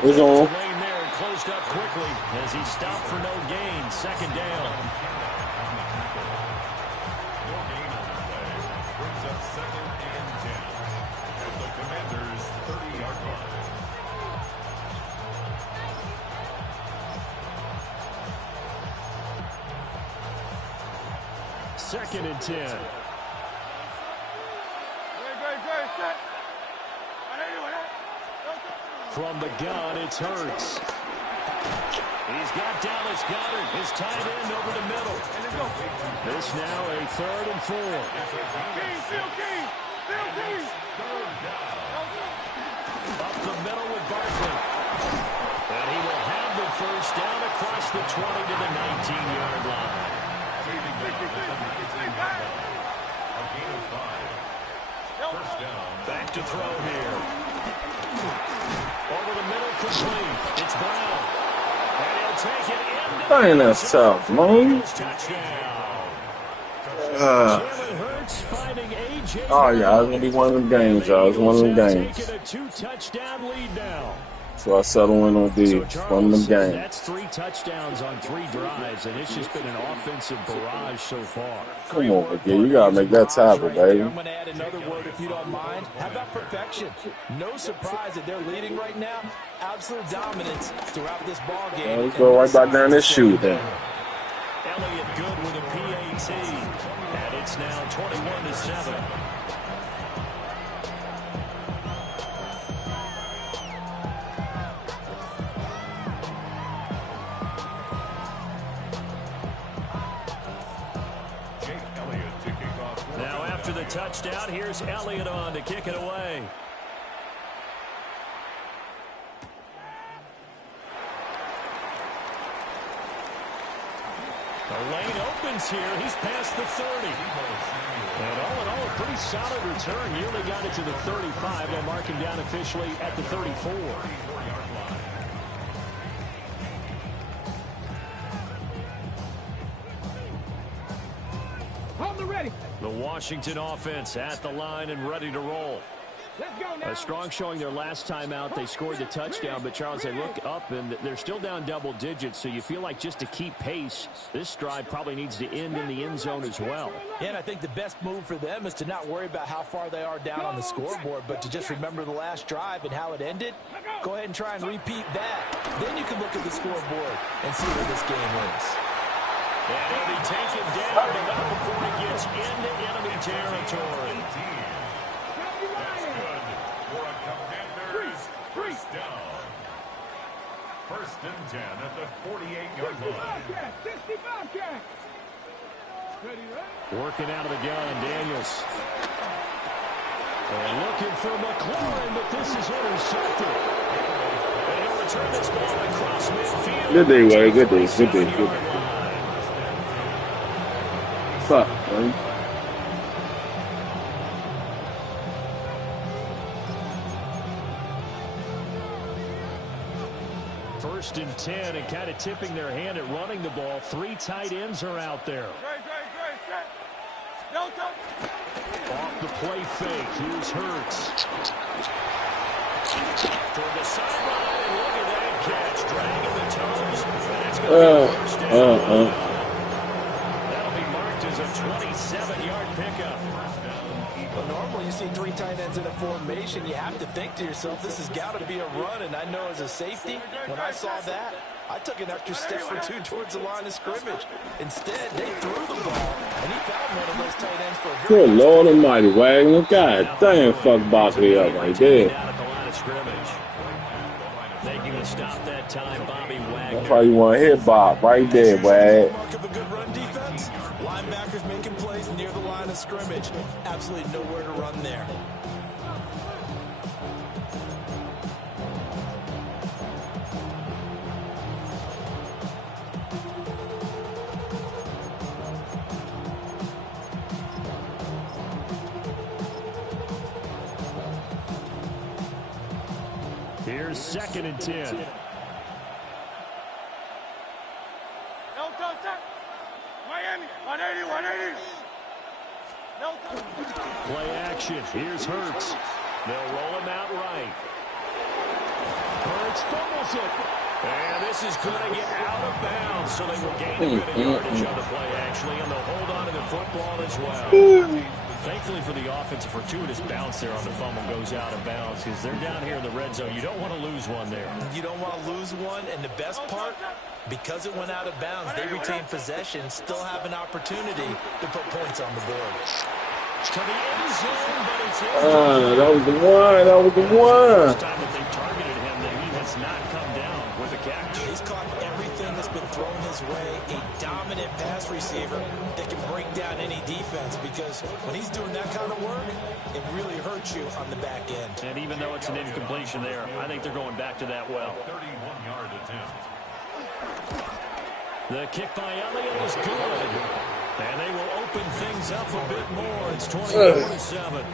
Who's on? Lane there and closed up quickly as he stopped for no gain. Second down. No gain on the play. Brings up 2nd and 10 at the Commanders' 30-yard line. Second and 10. From the gun, it's Hurts. He's got Dallas Goedert, his tight end, over the middle. This now a 3rd and 4. Up the middle with Barkley. And he will have the first down across the 20 to the 19-yard line. A gain of 5. First down. Back to throw here. Over the middle, complete. It's Brown. And he'll take it into That ain't that tough, man. Jalen Hurts finding A.J. Oh, yeah, it's going to be one of them games, y'all. It's one of them games. Taking a 2-touchdown lead now. So I settle in on D. One of them games. That's 3 touchdowns on 3 drives, and it's just been an offensive barrage so far. Come on, McGee. You got to make that tackle, baby. I'm going to add another word if you don't mind. How about perfection? No surprise that they're leading right now. Absolute dominance throughout this ball game. Well, let's go right back down this shoot then. Elliott good with a PAT, and it's now 21-7. Now after the touchdown, here's Elliott on to kick it away. The lane opens here. He's past the 30. And all in all, a pretty solid return. Nearly got it to the 35. They'll mark him down officially at the 34. The Washington offense at the line and ready to roll. A strong showing their last time out. They scored the touchdown, but Charles, they look up and they're still down double digits, so you feel like just to keep pace, this drive probably needs to end in the end zone as well. Yeah, and I think the best move for them is to not worry about how far they are down on the scoreboard, but to just remember the last drive and how it ended. Go ahead and try and repeat that. Then you can look at the scoreboard and see where this game is. And he'll be taken down, but not before he gets into enemy territory. That's good for a Commanders first down. 1st and 10 at the 48-yard line. Working out of the gun, Daniels. And looking for McLaurin, but this is intercepted. And he'll return this ball across midfield. Good day, Wade. Good day. Good day. Good day. What's up, man? First and 10, and kind of tipping their hand at running the ball. 3 tight ends are out there. Off the play fake, here's Hurts. Toward the sideline, and look at that catch. Dragging the toes. And that's going to be first down. That'll be marked as a 27-yard pickup. But normally you see 3 tight ends in a formation, you have to think to yourself, this has got to be a run. And I know as a safety, when I saw that, I took an extra step or 2 towards the line of scrimmage. Instead, they threw the ball, and he found one of those tight ends for a very Good Lord Almighty, Wagner. God damn, fuck Barkley up right there. Making the stop that time, Bobby Wagner. That's why you want to hit Bob right there, Wag. mark of a good run defense. Linebackers making plays near the line of scrimmage. Absolutely nowhere to run there. Here's 2nd and 10. Miami, 180, 180. Play action. Here's Hurts. They'll roll him out right. Hurts fumbles it. And this is going to get out of bounds, so they will gain a bit of yardage on the play, actually, and they'll hold on to the football as well. Thankfully for the offense, a fortuitous bounce there on the fumble goes out of bounds because they're down here in the red zone. You don't want to lose one there. You don't want to lose one, and the best part, because it went out of bounds, they retain possession, still have an opportunity to put points on the board. To the end zone, but it's in. That was the one. That was the one. First time that they targeted him, that he has not come down with a catch. He's caught everything that's been thrown his way. A dominant pass receiver that can break down any defense, because when he's doing that kind of work, it really hurts you on the back end. And even though it's an incompletion there, I think they're going back to that well. 31-yard attempt. The kick by Elliott is good. And they will open things up a bit more. It's 24-7.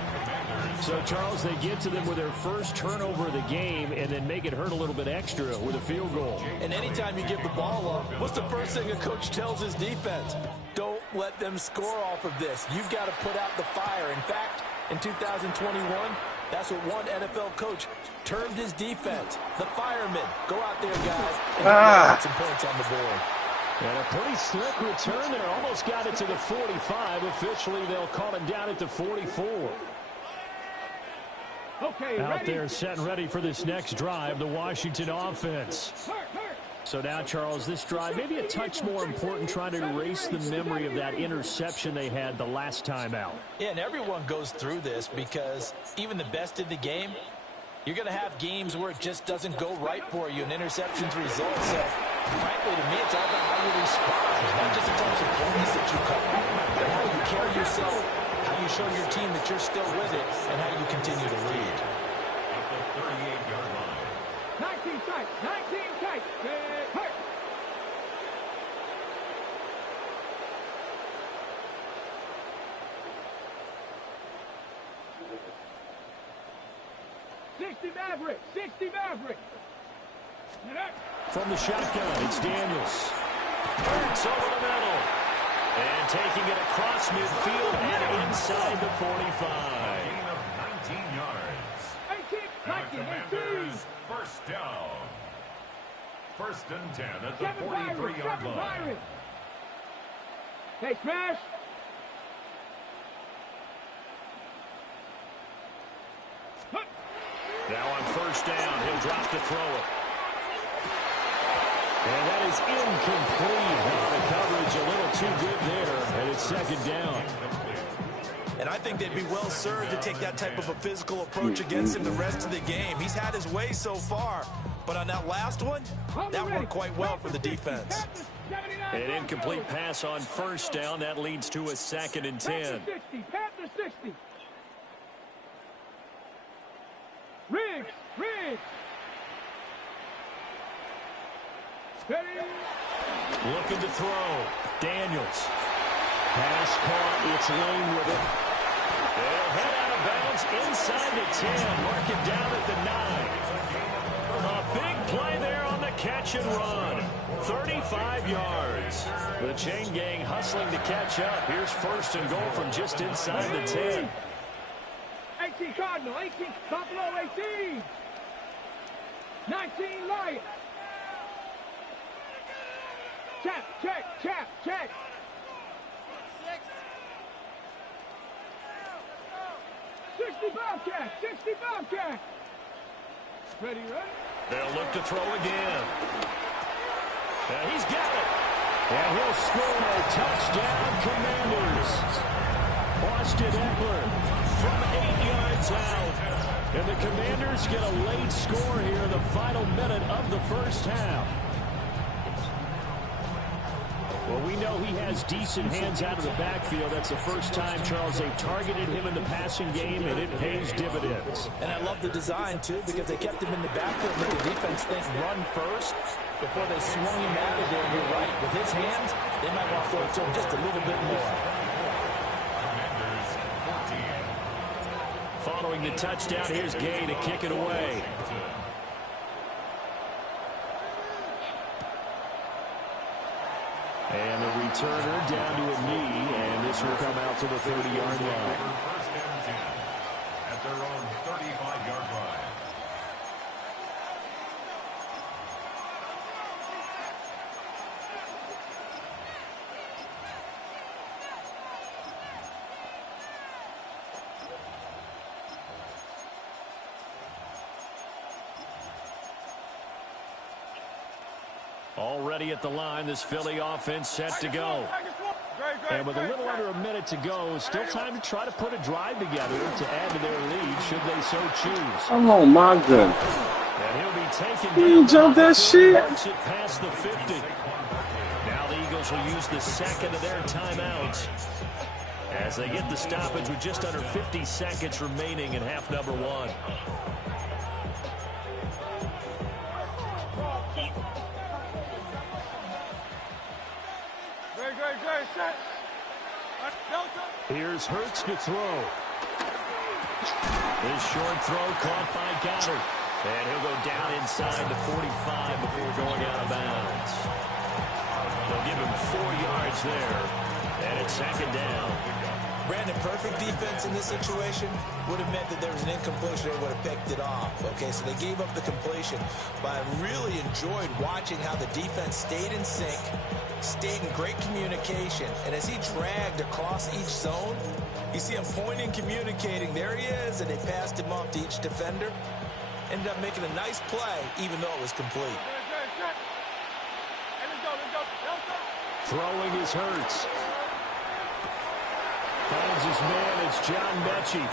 So, Charles, they get to them with their first turnover of the game and then make it hurt a little bit extra with a field goal. And anytime you give the ball up, what's the first thing a coach tells his defense? Don't let them score off of this. You've got to put out the fire. In fact, in 2021, that's what one NFL coach termed his defense. The firemen. Go out there, guys, and get some points on the board. And a pretty slick return there. Almost got it to the 45. Officially, they'll call him down at the 44. Okay, out there set and ready for this next drive, the Washington offense. So now, Charles, this drive maybe a touch more important, trying to erase the memory of that interception they had the last time out. Yeah, and everyone goes through this because even the best in the game, you're going to have games where it just doesn't go right for you, and interceptions result. So, frankly, to me, it's all about how you respond. It's not just the types of plays that you call, but how you carry yourself, how you show your team that you're still with it, and how you continue to lead. At the 38-yard line. 19 tight, 19 tight. Hurt. Maverick, 60 Maverick. From the shotgun, it's Daniels. Hurts over the middle. And taking it across midfield and inside the 45. Gain of 19 yards. 18, Commanders, first down. 1st and 10 at the 43-yard line. Hey, Smash. Now on 1st down, he'll drop to throw it. And that is incomplete. The coverage a little too good there, and it's 2nd down. And I think they'd be well served to take that type of a physical approach against him the rest of the game. He's had his way so far, but on that last one, that worked quite well for the defense. An incomplete pass on 1st down. That leads to a 2nd and 10. Panther 60. Riggs. Looking to throw. Daniels. Pass caught. It's Lane with it. They'll head out of bounds inside the 10. Mark it down at the 9. A big play there on the catch and run. 35 yards. The chain gang hustling to catch up. Here's 1st and goal from just inside the 10. 18 Cardinal, 18 Buffalo, 18. 19 Lions. Check. 60 Bobcat. Ready. They'll look to throw again. And he's got it. And he'll score a touchdown, Commanders. Austin Eckler from 8 yards out. And the Commanders get a late score here in the final minute of the 1st half. Well, we know he has decent hands out of the backfield. That's the first time, Charles, they've targeted him in the passing game, and it pays dividends. And I love the design, too, because they kept him in the backfield, but the defense think run first before they swung him out of there. And you're right, with his hands, they might want to throw it to him just a little bit more. Commanders 14. Following the touchdown, here's Gay to kick it away. returner down to a knee, and this will come out to the 30-yard line. First and 10 at their own 35-yard line. Already at the line, this Philly offense set to go. And with a little under a minute to go, still time to try to put a drive together to add to their lead should they so choose. Oh my goodness. And he'll be taken He down jumped that shit. It past the 50. Now the Eagles will use the second of their timeouts as they get the stoppage with just under 50 seconds remaining in half number one. Here's Hurts to throw. His short throw caught by Goddard. And he'll go down inside the 45 before going out of bounds. They'll give him 4 yards there. And it's second down. Brandon, perfect defense in this situation would have meant that there was an incompletion. They would have picked it off. Okay, so they gave up the completion. But I really enjoyed watching how the defense stayed in sync, stayed in great communication. And as he dragged across each zone, you see him pointing, communicating. There he is, and they passed him off to each defender. Ended up making a nice play, even though it was complete. Throwing is Hurts. Finds his man, it's John Mechie.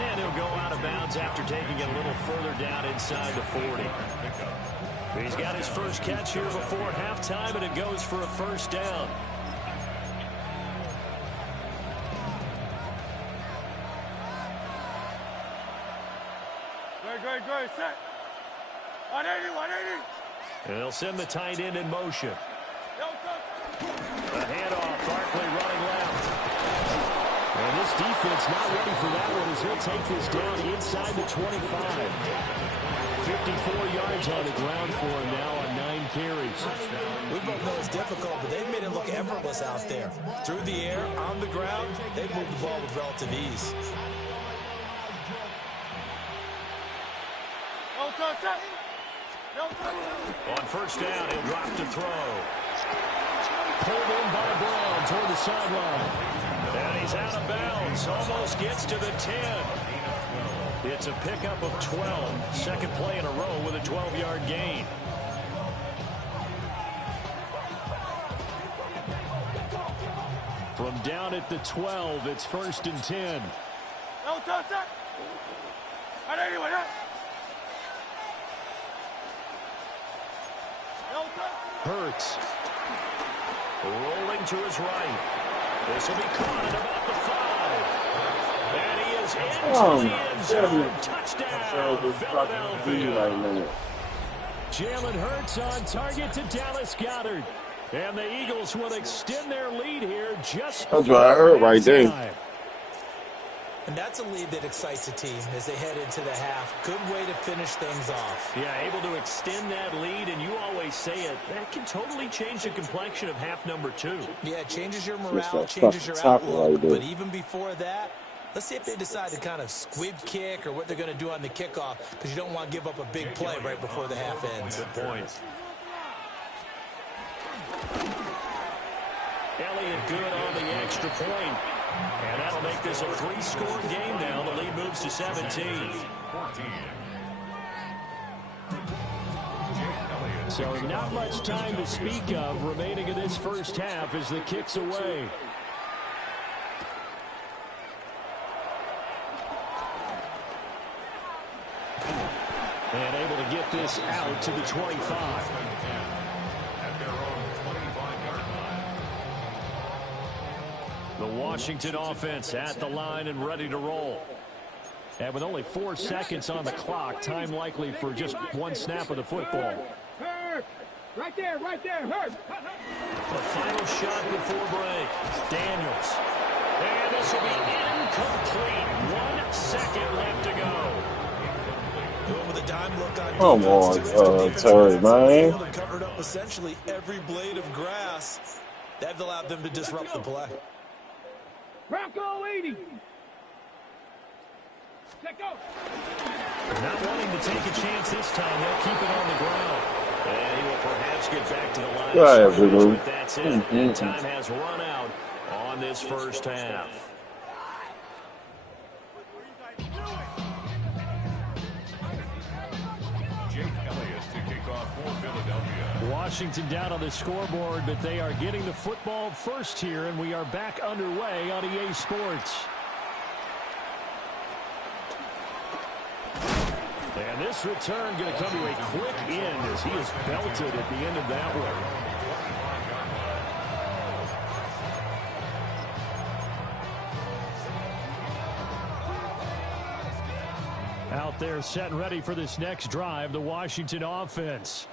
And he'll go out of bounds after taking it a little further down inside the 40. He's got his first catch here before halftime, and it goes for a first down. Great, set. 180. And they'll send the tight end in motion. A handoff, Barkley running left. And this defense not ready for that one as he'll take this down inside the 25. 54 yards on the ground for him now on 9 carries. We both know it's difficult, but they've made it look effortless out there. Through the air, on the ground, they've moved the ball with relative ease. On first down, he'll drop to throw. Pulled in by Brown toward the sideline. And he's out of bounds. Almost gets to the 10. It's a pickup of 12. Second play in a row with a 12-yard gain. From down at the 12, it's first and 10. Hurts. Rolling to his right. This will be caught at about the 5. And he is into the end zone. Touchdown, Philadelphia. Jalen Hurts on target to Dallas Goedert. And the Eagles will extend their lead here just That's what I heard right there. And that's a lead that excites a team as they head into the half. Good way to finish things off. Yeah, able to extend that lead, and you always say it, that can totally change the complexion of half number 2. Yeah, it changes your morale, changes your outlook. But even before that, let's see if they decide to kind of squib kick or what they're going to do on the kickoff, because you don't want to give up a big play right before the half ends. Good point. Elliott good on the extra point. And that'll make this a 3-score game now. The lead moves to 17. So not much time to speak of remaining in this first half as the kick's away. And able to get this out to the 25. The Washington offense at the line and ready to roll. And with only 4 seconds on the clock, time likely for just 1 snap of the football. Right there, Hurt. The final shot before break. Daniels. And this will be incomplete. 1 second left to go. Going with a dime look on Come on, Terry, man. Covered up essentially every blade of grass. They've allowed them to disrupt the play. Bronco 80. Check go. Not wanting to take a chance this time. They'll keep it on the ground. And he will perhaps get back to the line. But that's it. And time has run out on this first half. Jake Elliott to kick off for Philadelphia. Washington down on the scoreboard, but they are getting the football first here, and we are back underway on EA Sports. And this return going to come to a quick end as he is belted at the end of that one. Out there set and ready for this next drive, the Washington offense.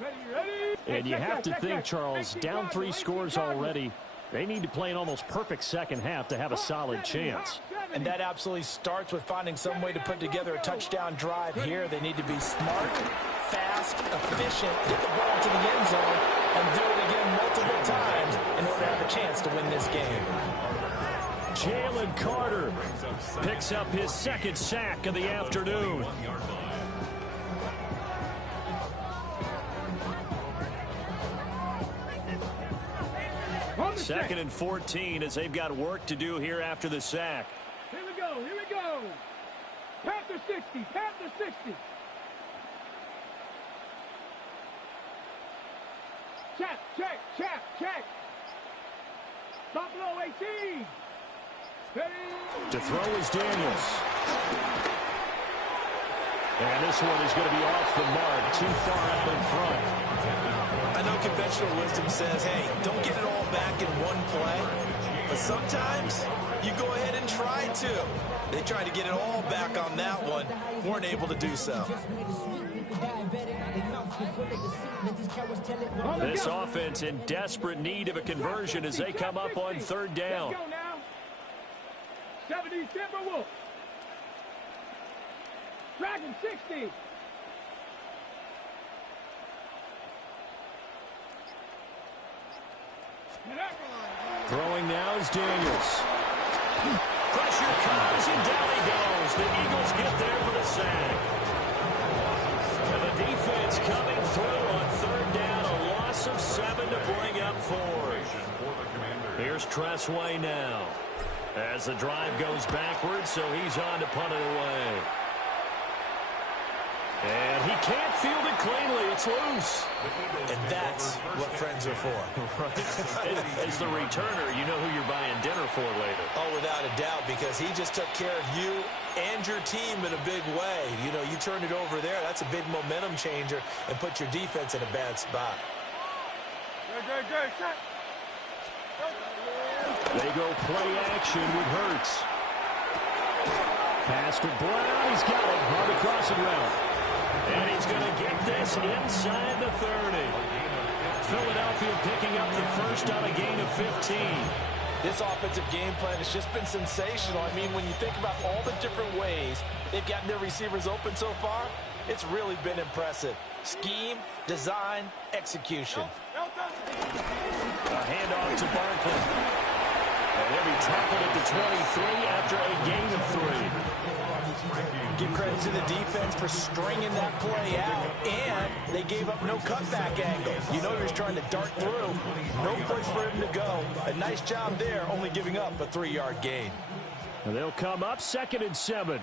And you have to think, Charles, down 3 scores already. They need to play an almost perfect second half to have a solid chance. And that absolutely starts with finding some way to put together a touchdown drive here. They need to be smart, fast, efficient, get the ball to the end zone, and do it again multiple times in order to have a chance to win this game. Jalen Carter picks up his second sack of the afternoon. Second and 14 as they've got work to do here after the sack. Here we go, here we go. Panther 60, Panther 60. Check, check, check, check. Buffalo 18. To throw is Daniels. And this one is going to be off the mark, too far out in front. I know conventional wisdom says, hey, don't get it all back in one play. But sometimes you go ahead and try to. They tried to get it all back on that one. Weren't able to do so. This offense in desperate need of a conversion as they come up on third down. 70 Timberwolves. Dragon 60. Throwing now is Daniels. Pressure comes and down he goes. The Eagles get there for the sack. And the defense coming through on third down. A loss of 7 to bring up 4. Here's Tressway now. As the drive goes backwards, so he's on to punt it away. And he can't field it cleanly. It's loose. And that's what friends are for. Right. As the returner, you know who you're buying dinner for later. Oh, without a doubt, because he just took care of you and your team in a big way. You know, you turned it over there. That's a big momentum changer and put your defense in a bad spot. Good, shot. They go play action with Hurts. Pass to Brown. He's got it on the crossing route. And he's going to get this inside the 30. Philadelphia picking up the first on a gain of 15. This offensive game plan has just been sensational. I mean, when you think about all the different ways they've gotten their receivers open so far, it's really been impressive. Scheme, design, execution. A handoff to Barkley. And he'll be tackled at the 23 after a gain of 3. Give credit to the defense for stringing that play out, and they gave up no cutback angle. You know he was trying to dart through. No place for him to go. A nice job there, only giving up a 3-yard gain. And they'll come up 2nd and 7.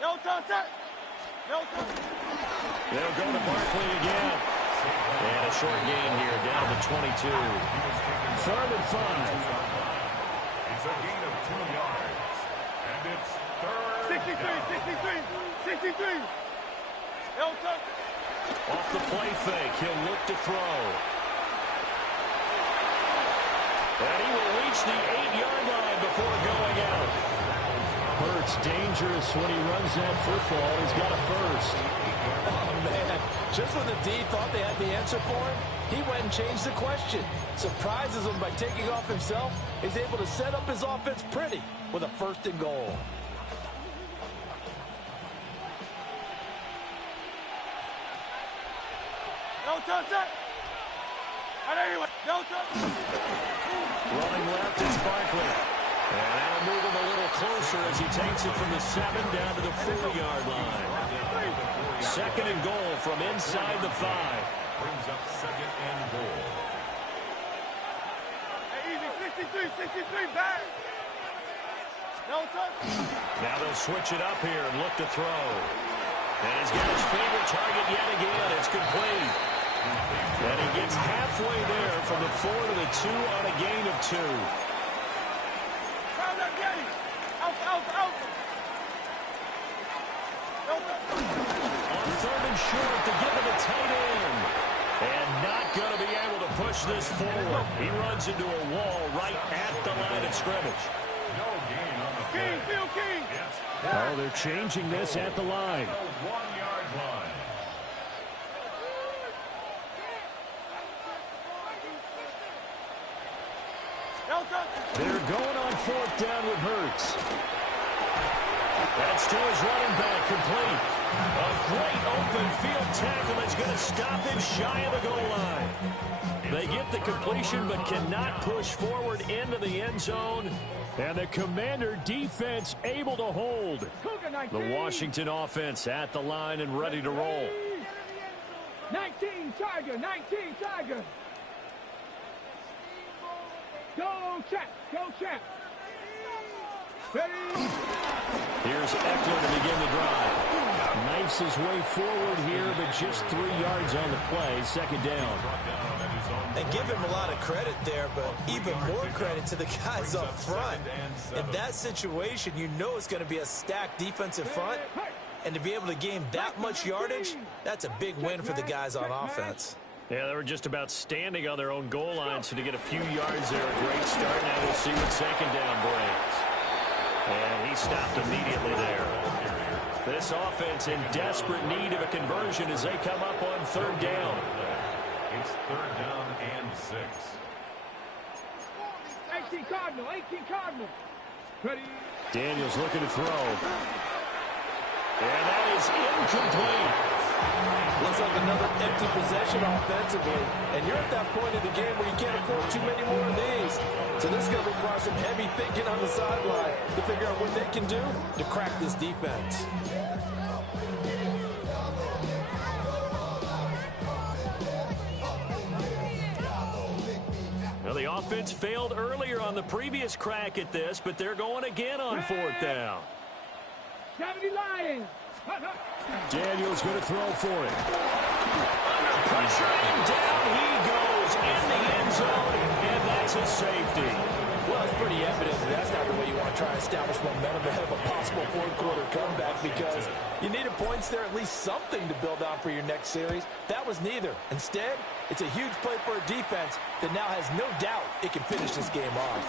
No touch. They'll go to Barkley again. And a short gain here, down to 22. 3rd and 5. It's a gain of 2 yards. And it's 3rd. 63. No touch. Off the play fake, he'll look to throw. And he will reach the 8-yard line before going out. Hurts dangerous when he runs that football. He's got a first. Oh, man. Just when the D thought they had the answer for him, he went and changed the question. Surprises him by taking off himself. He's able to set up his offense pretty with a 1st and goal. No touch. No touch. Running left is Barkley. And that'll move him a little closer as he takes it from the 7 down to the 4-yard line. Second and goal from inside the 5. Brings up second and goal. Hey, easy, 63, back. No touch. Now they'll switch it up here and look to throw. And he's got his favorite target yet again. It's complete. And he gets halfway there from the 4 to the 2 on a gain of 2. Out. On third and short to give it a tight end. And not going to be able to push this forward. He runs into a wall right at the line of scrimmage. No gain on the play. King. Oh, they're changing this at the line. The 1-yard line. They're going on 4th down with Hurts. That's to his running back, complete. A great open field tackle that's going to stop him shy of the goal line. They get the completion but cannot push forward into the end zone. And the Commander defense able to hold. The Washington offense at the line and ready to roll. 19 Tiger. Go, Chat. Ready. Here's Eckler to begin the drive. Knifes his way forward here, but just 3 yards on the play. Second down. And give him a lot of credit there, but even more credit to the guys up front. In that situation, you know it's going to be a stacked defensive front. And to be able to gain that much yardage, that's a big win for the guys on offense. Yeah, they were just about standing on their own goal line, so to get a few yards there, a great start. Now we'll see what second down brings. And he stopped immediately there. This offense in desperate need of a conversion as they come up on 3rd down. It's 3rd down and 6. 18 Cardinal. Ready. Daniels looking to throw. And that is incomplete. Looks like another empty possession offensively. And you're at that point in the game where you can't afford too many more of these. So this is going to require some heavy thinking on the sideline to figure out what they can do to crack this defense. Well, the offense failed earlier on the previous crack at this, but they're going again on 4th down. 70 Lions. Daniels going to throw for it. Under pressure, and down he goes in the end zone, and that's a safety. Well, it's pretty evident that that's not the way you want to try and establish momentum ahead of a possible 4th-quarter comeback, because you needed points there, at least something to build on for your next series. That was neither. Instead, it's a huge play for a defense that now has no doubt it can finish this game off.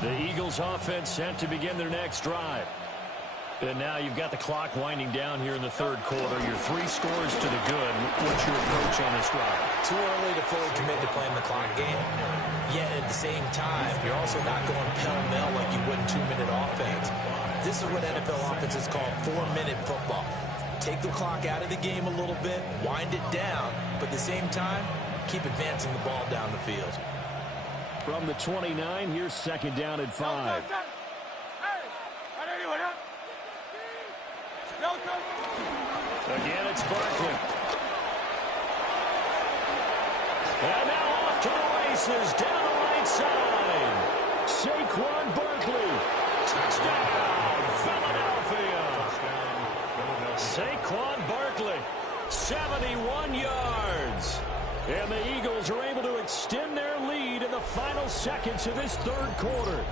The Eagles offense set to begin their next drive. And now you've got the clock winding down here in the 3rd quarter. Your 3 scores to the good. What's your approach on this drive? Too early to fully commit to playing the clock game. Yet at the same time, you're also not going pell-mell like you would in 2-minute offense. This is what NFL offenses call 4-minute football. Take the clock out of the game a little bit, wind it down, but at the same time, keep advancing the ball down the field. From the 29, here's second down at 5. Again, it's Barkley. And now off to the races, down the right side. Saquon Barkley. Touchdown, Philadelphia. Saquon Barkley, 71 yards. And the Eagles are able to extend their lead in the final seconds of this 3rd quarter.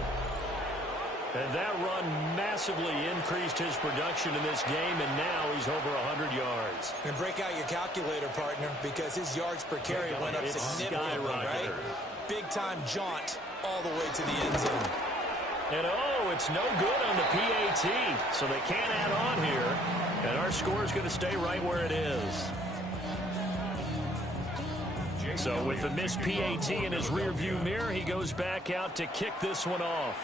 And that run massively increased his production in this game, and now he's over 100 yards. And break out your calculator, partner, because his yards per carry went up significantly, right? Big-time jaunt all the way to the end zone. And, it's no good on the PAT, so they can't add on here. And our score is going to stay right where it is. So with the missed PAT in his rearview mirror, he goes back out to kick this one off.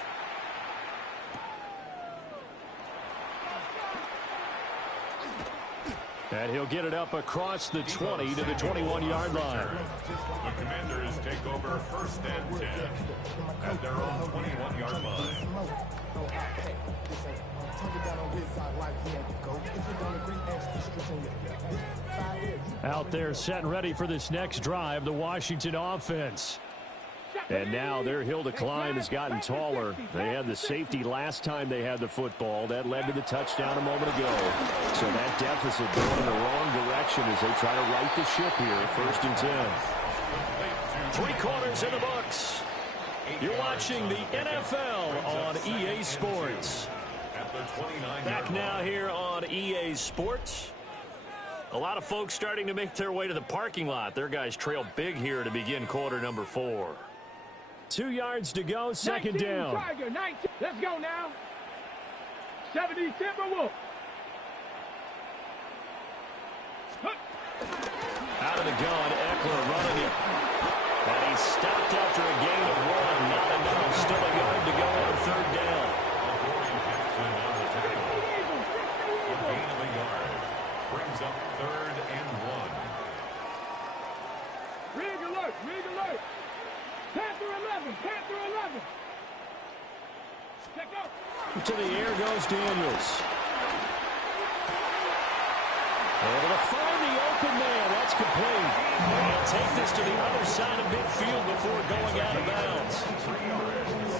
And he'll get it up across the 20 to the 21-yard line. The Commanders take over 1st and 10 at their own 21-yard line. Out there set and ready for this next drive, the Washington offense. And now their hill to climb has gotten taller. They had the safety last time they had the football. That led to the touchdown a moment ago. So that deficit going in the wrong direction as they try to right the ship here. 1st and 10. 3 quarters in the books. You're watching the NFL on EA Sports. Back now here on EA Sports. A lot of folks starting to make their way to the parking lot. Their guys trail big here to begin quarter number 4. 2 yards to go, 2nd down. Tiger, 19. Let's go now. 70 Timberwolves. Out of the gun, Eckler running it. And he's stopped after a gain of 1. Not enough. Still a yard to go on 3rd down. Gain of a yard. Brings up 3rd and 1. Rig alert, rig alert. Panther 11, Panther 11. Check out. To the air goes Daniels. Able to find the open man. That's complete. They'll take this to the other side of midfield before going out of bounds.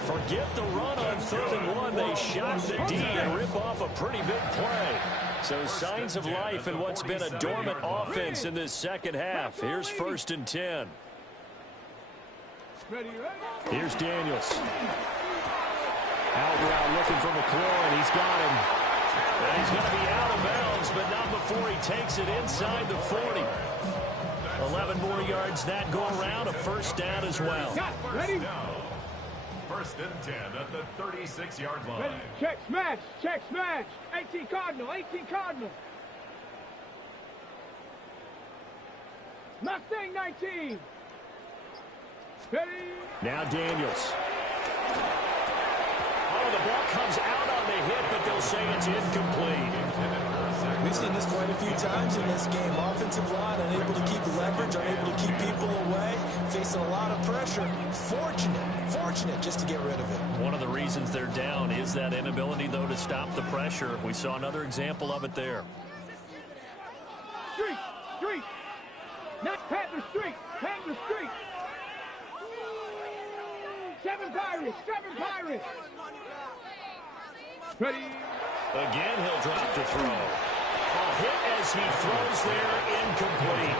Forget the run on 3rd and 1. They shot the D and rip off a pretty big play. So signs of life in what's been a dormant offense in this second half. Here's 1st and 10. Here's Daniels. Out route looking for McLaurin. He's got him. And he's going to be out of bounds, but not before he takes it inside the 40. 11 more yards that go around. A 1st down as well. Ready? 1st and 10 at the 36-yard line. Ready. Check smash, check smash. 18 Cardinal, 18 Cardinal. Mustang 19. Ready? Now Daniels. Oh, the ball comes out on the hit, but they'll say it's incomplete. We've seen this quite a few times in this game. Offensive line unable to keep leverage, unable to keep people away, facing a lot of pressure. Fortunate just to get rid of it. One of the reasons they're down is that inability, though, to stop the pressure. We saw another example of it there. Street. Not Panther Street. Panther Street. 7 Pirates. Ready? Again, he'll drop the throw. A hit as he throws there, incomplete.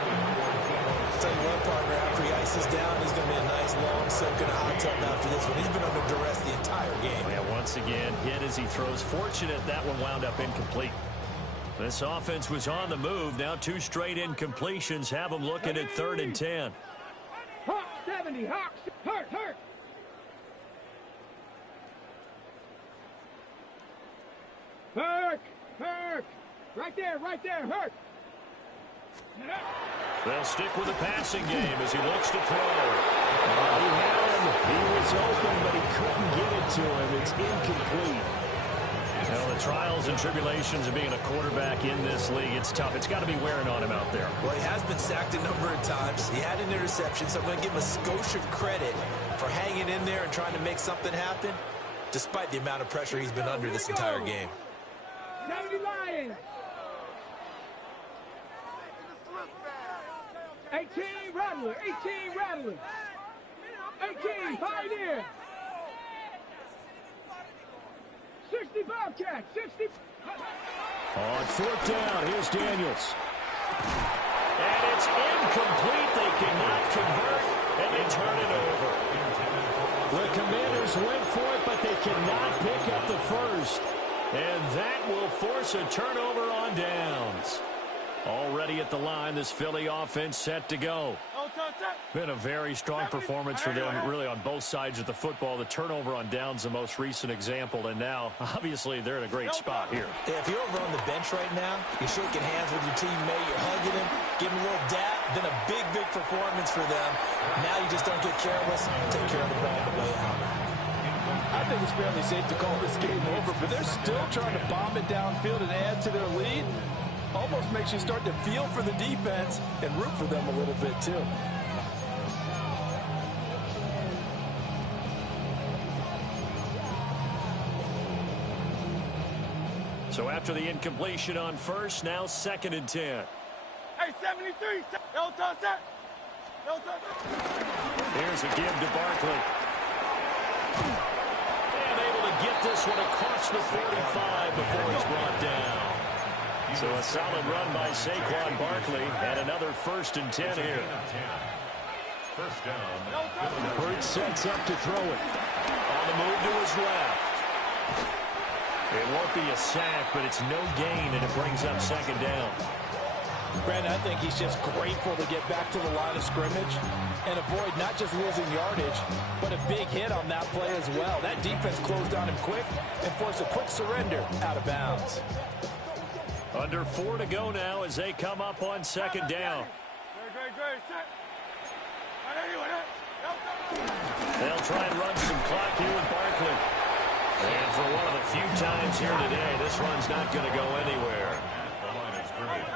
Tell you what, partner, after he ices down, he's going to be a nice long soak in a hot tub after this one. He's been under duress the entire game. Yeah, once again, hit as he throws. Fortunate that one wound up incomplete. This offense was on the move. Now 2 straight incompletions have them looking at 3rd and 10. Hawk 70. Hawk. Hurt. Hurt. Right there. Hurt. They'll stick with the passing game as he looks to throw. He had him. He was open, but he couldn't get it to him. It's incomplete. Well, the trials and tribulations of being a quarterback in this league, it's tough. It's got to be wearing on him out there. Well, he has been sacked a number of times. He had an interception, so I'm going to give him a skosh of credit for hanging in there and trying to make something happen, despite the amount of pressure he's been under this entire game. 70 Lions. 18 Rattler. 18 Pioneer. 60 Bobcat. 60. On 4th down, here's Daniels. And it's incomplete. They cannot convert, and they turn it over. The Commanders went for it, but they cannot pick up the first. And that will force a turnover on downs. Already at the line, this Philly offense set to go. Been a very strong performance for them, really, on both sides of the football. The turnover on downs, the most recent example, and now, obviously, they're in a great spot here. Yeah, if you're over on the bench right now, you're shaking hands with your teammate, you're hugging him, giving him a little dap, then a big, big performance for them. Now you just don't get careless, take care of the ball on the way out. I think it's fairly safe to call this game over, but they're still trying to bomb it downfield and add to their lead. Almost makes you start to feel for the defense and root for them a little bit, too. So after the incompletion on first, now 2nd and 10. Hey, 73. Don't touch that. Don't touch that. Here's a give to Barkley. And able to get this one across the 45 before it's brought down. So a solid run by Saquon Barkley and another 1st and 10 here. First down. Hurts sets up to throw it. On the move to his left. It won't be a sack, but it's no gain, and it brings up 2nd down. Brandon, I think he's just grateful to get back to the line of scrimmage and avoid not just losing yardage, but a big hit on that play as well. That defense closed on him quick and forced a quick surrender out of bounds. Under 4 to go now as they come up on 2nd down. They'll try and run some clock here with Barkley. And for one of the few times here today, this run's not going to go anywhere. The line is scrimmage.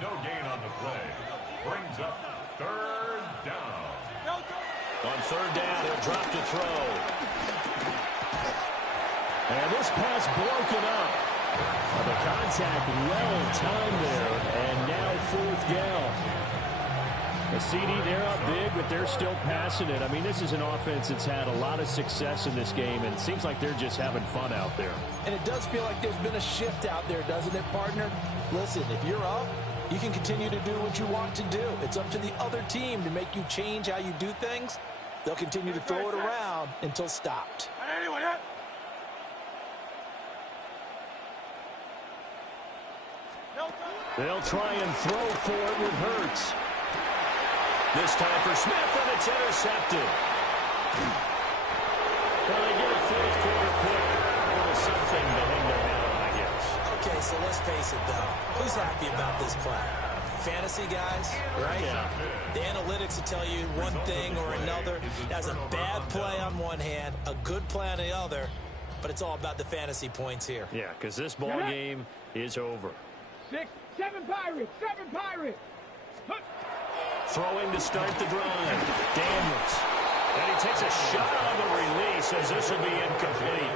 No gain on the play. Brings up 3rd down. On 3rd down, he'll drop to throw. And this pass broken up. The contact well timed there, and now 4th down. The CD, they're up big, but they're still passing it. I mean, this is an offense that's had a lot of success in this game, and it seems like they're just having fun out there. And it does feel like there's been a shift out there, doesn't it, partner? Listen, if you're up, you can continue to do what you want to do. It's up to the other team to make you change how you do things. They'll continue to throw it around until stopped. They'll try and throw for it with Hurts. This time for Smith, and it's intercepted. Well, they get a 4th quarter pick. A little something to hang their hat on, I guess. Okay, so let's face it, though. Who's happy about this play? Fantasy guys, right? Yeah. The analytics will tell you one thing or another. That's a bad play on one hand, a good play on the other, but it's all about the fantasy points here. Yeah, because this ball game is over. 6, 7 Pirates, 7 Pirates. Throwing to start the drive. Daniels. And he takes a shot on the release as this will be incomplete.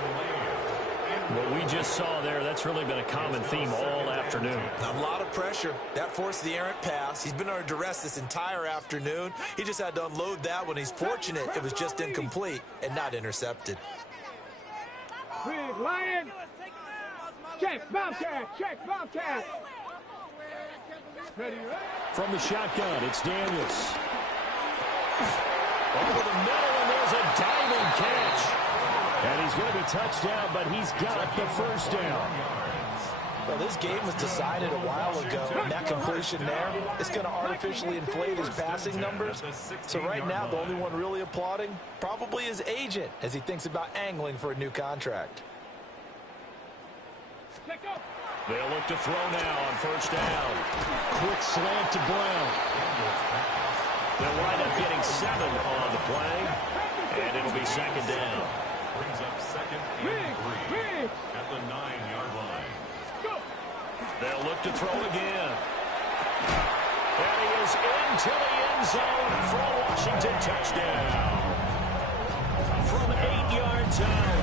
What we just saw there, that's really been a common theme all afternoon. A lot of pressure. That forced the errant pass. He's been under duress this entire afternoon. He just had to unload that one. He's fortunate it was just incomplete and not intercepted. Big Lion. Check, Bobcat. Check, Bobcat. Ready, right? From the shotgun, it's Daniels. Over the middle, and there's a diving catch. And he's going to be touched down, but he's got the 1st down. Well, this game was decided a while ago, and that completion there is going to artificially inflate his passing numbers. So right now, the only one really applauding probably his agent as he thinks about angling for a new contract. They'll look to throw now on 1st down. Quick slant to Brown. They'll wind up getting 7 on the play, and it'll be 2nd down. Brings up 2nd and 3 at the 9-yard line. They'll look to throw again. And he is into the end zone for a Washington touchdown. From 8 yards out.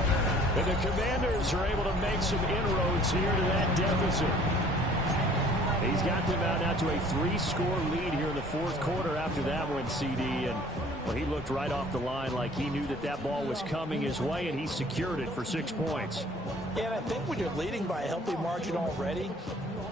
And the Commanders are able to make some inroads here to that deficit. He's got them out now to a 3-score lead here in the 4th quarter after that one, CD. And well, he looked right off the line like he knew that that ball was coming his way, and he secured it for 6 points. Yeah, and I think when you're leading by a healthy margin already,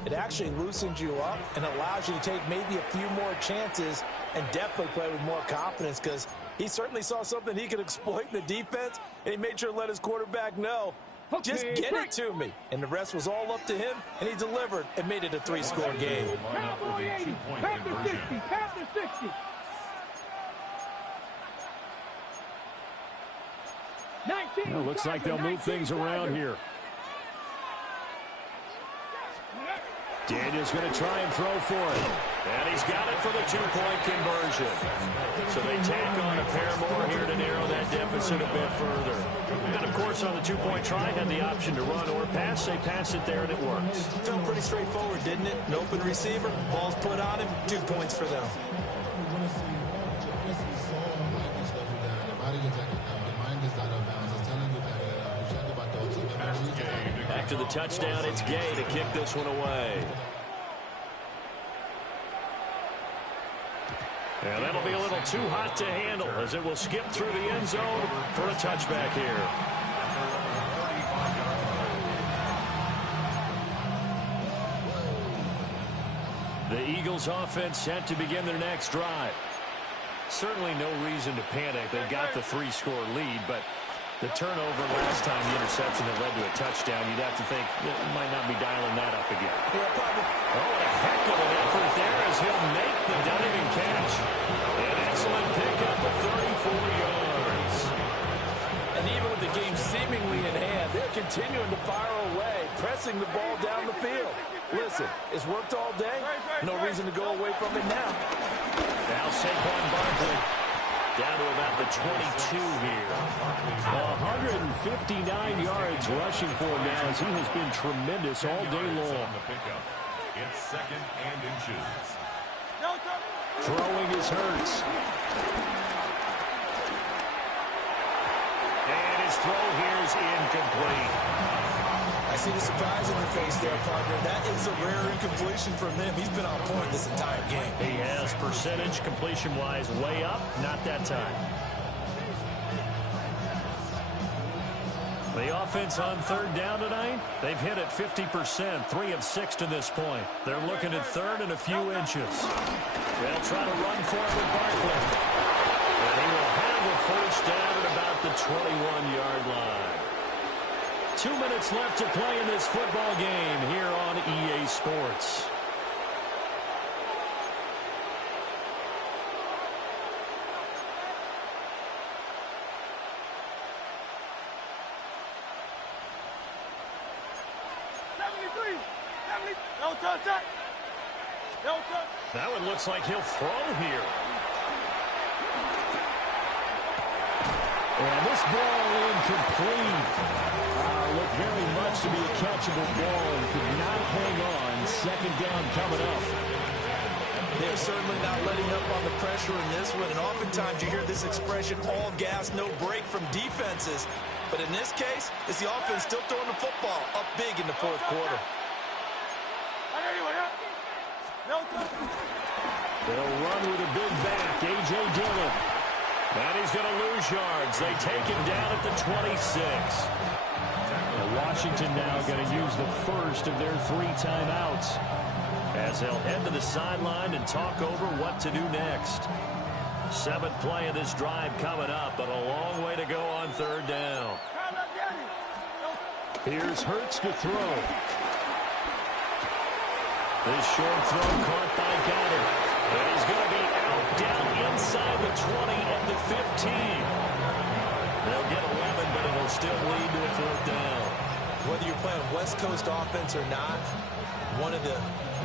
it actually loosens you up and allows you to take maybe a few more chances and definitely play with more confidence, because he certainly saw something he could exploit in the defense, and he made sure to let his quarterback know, just get it to me. And the rest was all up to him, and he delivered and made it a 3-score game. Cowboy 80, Panther 60, Panther 60. Well, looks like they'll move things around here. Daniel's going to try and throw for it. And he's got it for the two-point conversion. So they tack on a pair more here to narrow that deficit a bit further. And, of course, on the two-point try, had the option to run or pass. They pass it there, and it works. Felt pretty straightforward, didn't it? An open receiver, ball's put on him, 2 points for them. After the touchdown, it's Gay to kick this one away. And that'll be a little too hot to handle as it will skip through the end zone for a touchback here. The Eagles offense set to begin their next drive. Certainly no reason to panic. They've got the 3-score lead, but the turnover last time, the interception that led to a touchdown, you'd have to think might not be dialing that up again. Oh, what a heck of an effort there as he'll make the diving catch. An excellent pickup of 34 yards. And even with the game seemingly in hand, they're continuing to fire away, pressing the ball down the field. Listen, it's worked all day. No reason to go away from it now. Now Saquon Barkley down to about the 22 here. 159 yards rushing for him now as he has been tremendous all day long. It's 2nd and inches. Throwing is Hurts. And his throw here is incomplete. I see the surprise in your face there, partner. That is a rare incompletion from him. He's been on point this entire game. He has percentage completion-wise way up, not that time. The offense on 3rd down tonight, they've hit it 50%, 3 of 6 to this point. They're looking at 3rd and a few inches. They'll try to run for it with Barkley. And he will have a first down at about the 21-yard line. 2 minutes left to play in this football game here on EA Sports. That one looks like he'll throw here. And this ball incomplete. Looked very much to be a catchable ball and could not hang on. 2nd down coming up. They're certainly not letting up on the pressure in this one. And oftentimes you hear this expression, all gas, no break from defenses. But in this case, it's the offense still throwing the football up big in the 4th quarter. They'll run with a big back, A.J. Dillon. And he's going to lose yards. They take him down at the 26. Washington now going to use the first of their 3 timeouts as they'll head to the sideline and talk over what to do next. 7th play of this drive coming up, but a long way to go on 3rd down. Here's Hurts to throw. This short throw caught by Goddard. And he's going to be out down inside the 20 at the 15. They'll get 11, but it'll still lead to a 4th down. Whether you're playing West Coast offense or not, one of the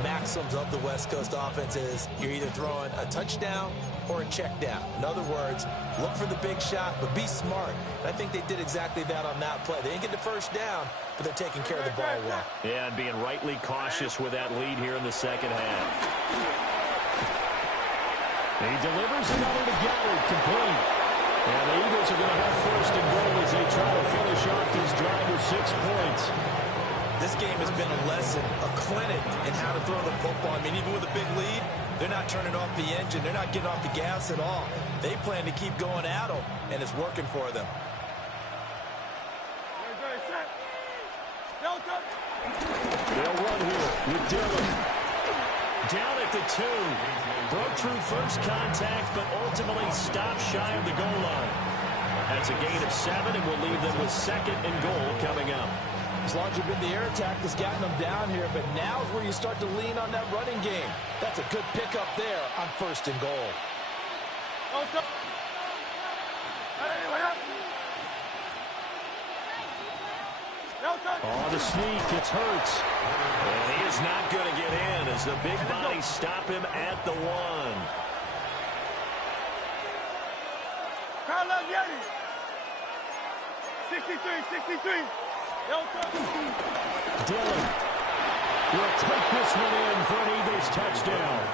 maxims of the West Coast offense is you're either throwing a touchdown or a check down. In other words, look for the big shot, but be smart. And I think they did exactly that on that play. They didn't get the first down, but they're taking care of the ball well. Yeah, and being rightly cautious with that lead here in the 2nd half. He delivers another to Goddard, complete. And the Eagles are going to have 1st and goal as they try to finish off this drive with 6 points. This game has been a lesson, a clinic in how to throw the football. I mean, even with a big lead, they're not turning off the engine. They're not getting off the gas at all. They plan to keep going at them, and it's working for them. They'll run here with Dillon. Down at the 2. Broke through first contact, but ultimately stopped shy of the goal line. That's a gain of 7, and we'll leave them with 2nd and goal coming up. As long as you've been the air attack that's gotten them down here, but now is where you start to lean on that running game. That's a good pickup there on 1st and goal. Oh, the sneak. It's Hurts. And he is not going to get in as the big bodies stop him at the 1. Carlos Yeti. 63. Dillon will take this one in for an Eagles touchdown.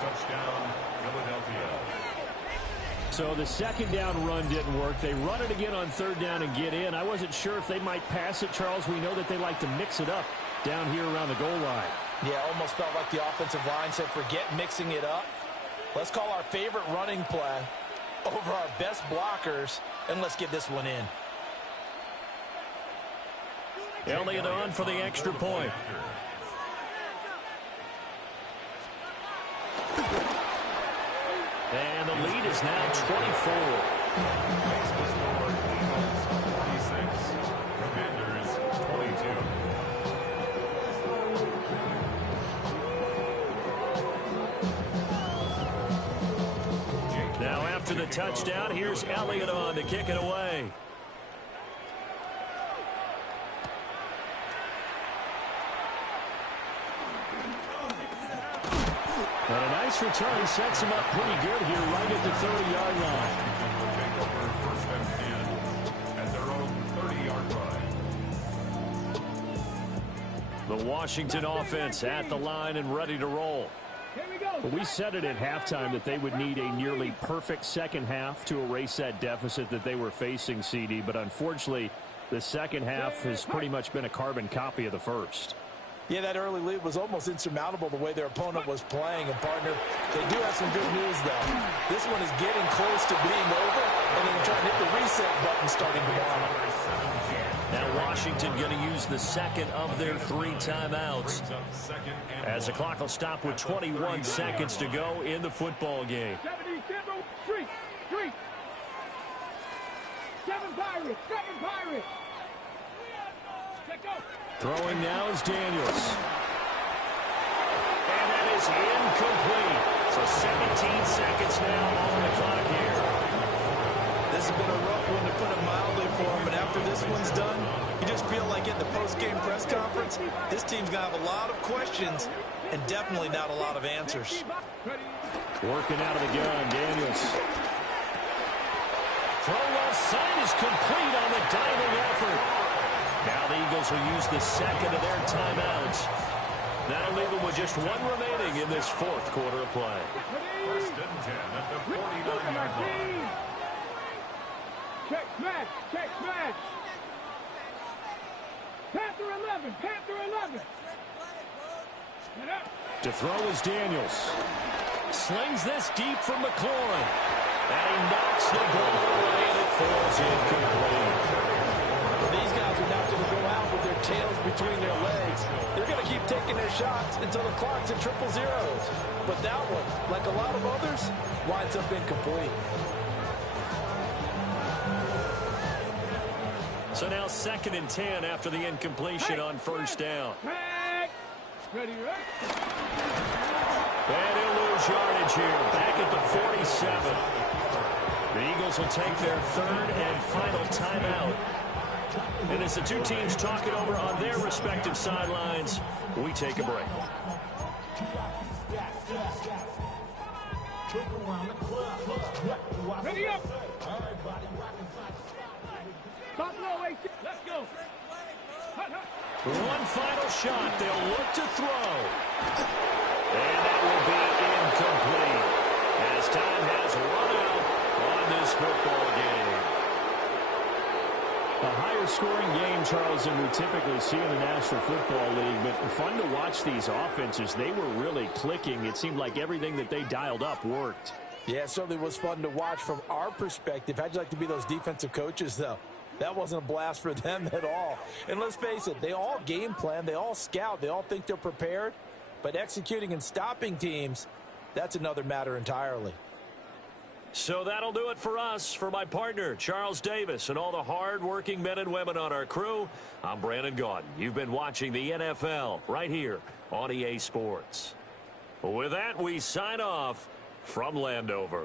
Touchdown, Philadelphia. So the second down run didn't work. They run it again on third down and get in. I wasn't sure if they might pass it, Charles. We know that they like to mix it up down here around the goal line. Yeah, almost felt like the offensive line said, forget mixing it up. Let's call our favorite running play over our best blockers, and let's get this one in. Elliott on for the extra point. And the lead is now 24. 46. Commanders 22. Now after the touchdown, here's Elliott on to kick it away. But a nice return sets him up pretty good here right at the 30-yard line. Take over 1st and 10 at their own 30-yard line. The Washington offense at the line and ready to roll. Well, we said it at halftime that they would need a nearly perfect second half to erase that deficit that they were facing, CD. But unfortunately, the second half has pretty much been a carbon copy of the first. Yeah, that early lead was almost insurmountable the way their opponent was playing. And, partner, they do have some good news, though. This one is getting close to being over, and then trying to hit the reset button starting tomorrow. Now Washington going to use the second of their 3 timeouts as the clock will stop with 21 seconds to go in the football game. 7 Pirates. Throwing now is Daniels. And that is incomplete. So 17 seconds now on the clock here. This has been a rough one, to put it mildly, for him. But after this one's done, you just feel like at the post-game press conference, this team's going to have a lot of questions and definitely not a lot of answers. Working out of the gun, Daniels. Throw well side is complete on the diving effort. Now the Eagles will use the second of their timeouts. That'll leave them with just 1 remaining in this 4th quarter of play. 1st and 10 at the 49-yard line. Check smash. Panther 11. To throw is Daniels. Slings this deep from McLaurin. And he knocks the ball away and it falls incomplete. These guys are not going to go out with their tails between their legs. They're going to keep taking their shots until the clock's at 000. But that one, like a lot of others, winds up incomplete. So now 2nd and 10 after the incompletion on 1st down. Ready. And he'll lose yardage here, back at the 47. The Eagles will take their 3rd and final timeout. And as the two teams talk it over on their respective sidelines, we take a break. Ready up. Stop low, let's go. One final shot. They'll look to throw. And that will be incomplete as time has run out on this football game. A higher scoring game, Charles, than we typically see in the National Football League. But fun to watch these offenses. They were really clicking. It seemed like everything that they dialed up worked. Yeah, it certainly was fun to watch from our perspective. How'd you like to be those defensive coaches, though? That wasn't a blast for them at all. And let's face it, they all game plan, they all scout, they all think they're prepared. But executing and stopping teams, that's another matter entirely. So that'll do it for us. For my partner, Charles Davis, and all the hard-working men and women on our crew, I'm Brandon Gaudin. You've been watching the NFL right here on EA Sports. With that, we sign off from Landover.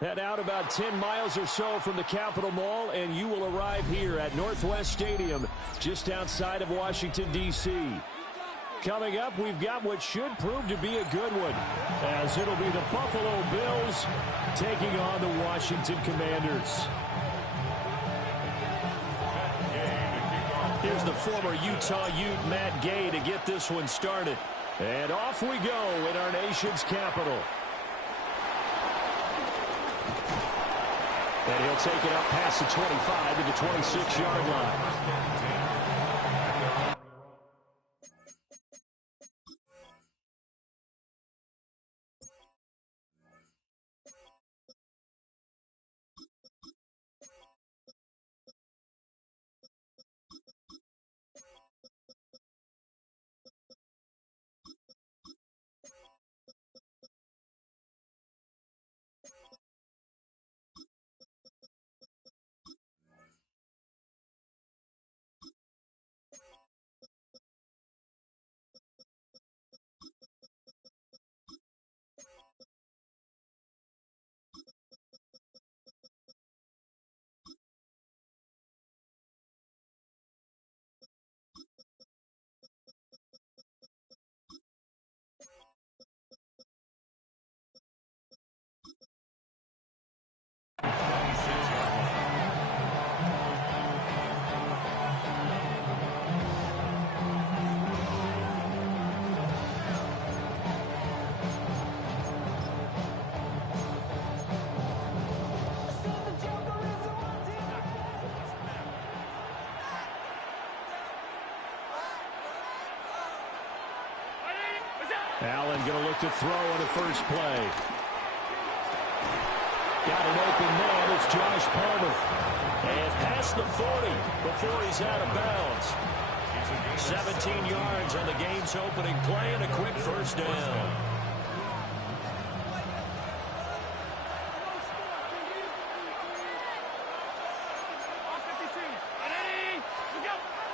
Head out about 10 miles or so from the Capitol Mall, and you will arrive here at Northwest Stadium, just outside of Washington, D.C. Coming up, we've got what should prove to be a good one, as it'll be the Buffalo Bills taking on the Washington Commanders. Here's the former Utah Ute, Matt Gay, to get this one started. And off we go in our nation's capital. And he'll take it up past the 25 to the 26-yard line. Allen going to look to throw on the first play. Got an open man. It's Josh Palmer. And past the 40 before he's out of bounds. 17 yards on the game's opening play and a quick first down.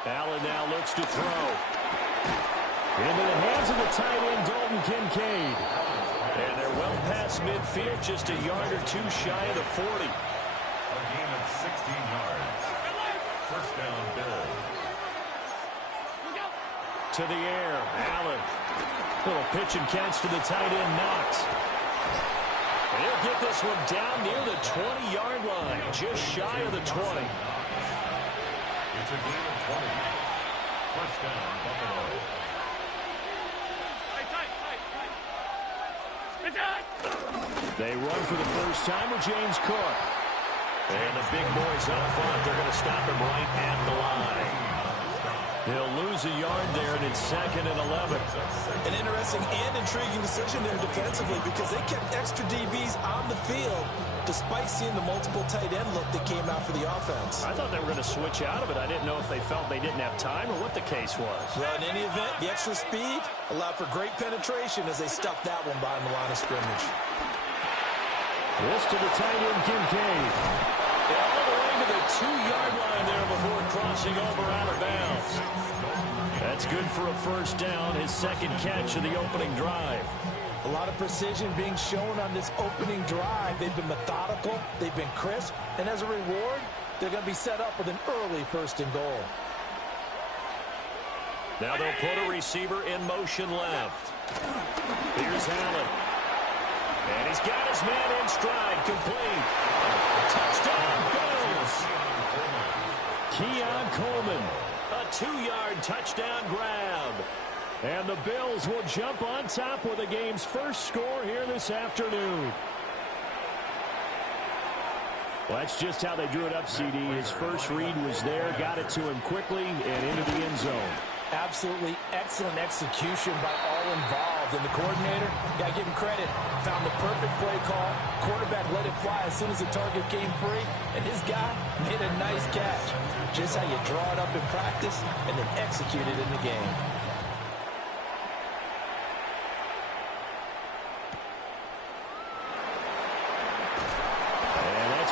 Allen now looks to throw. Into the hands of the tight end, Dalton Kincaid. And they're well past midfield, just a yard or two shy of the 40. A gain of 16 yards. First down, Bills. To the air, Allen. Little pitch and catch to the tight end, Knox. And he'll get this one down near the 20-yard line, just shy of the 20. It's a gain of 20. First down, Buffalo. They run for the first time with James Cook. And the big boys up front, they're going to stop him right at the line. They'll lose a yard there, and it's 2nd and 11. An interesting and intriguing decision there defensively because they kept extra DBs on the field despite seeing the multiple tight end look that came out for the offense. I thought they were going to switch out of it. I didn't know if they felt they didn't have time or what the case was. Well, in any event, the extra speed allowed for great penetration as they stuffed that one behind the line of scrimmage. This to the tight end, Kincaid. All the way to the 2-yard line there before crossing over out of bounds. That's good for a first down, his second catch of the opening drive. A lot of precision being shown on this opening drive. They've been methodical, they've been crisp, and as a reward, they're going to be set up with an early 1st and goal. Now they'll put a receiver in motion left. Here's Allen. And he's got his man in stride, complete. Touchdown, Bills. Keon Coleman, a 2-yard touchdown grab. And the Bills will jump on top with the game's first score here this afternoon. Well, that's just how they drew it up, CD. His first read was there, got it to him quickly, and into the end zone. Absolutely excellent execution by all involved. And the coordinator, got to give him credit, found the perfect play call. Quarterback let it fly as soon as the target came free. And his guy made a nice catch. Just how you draw it up in practice and then execute it in the game.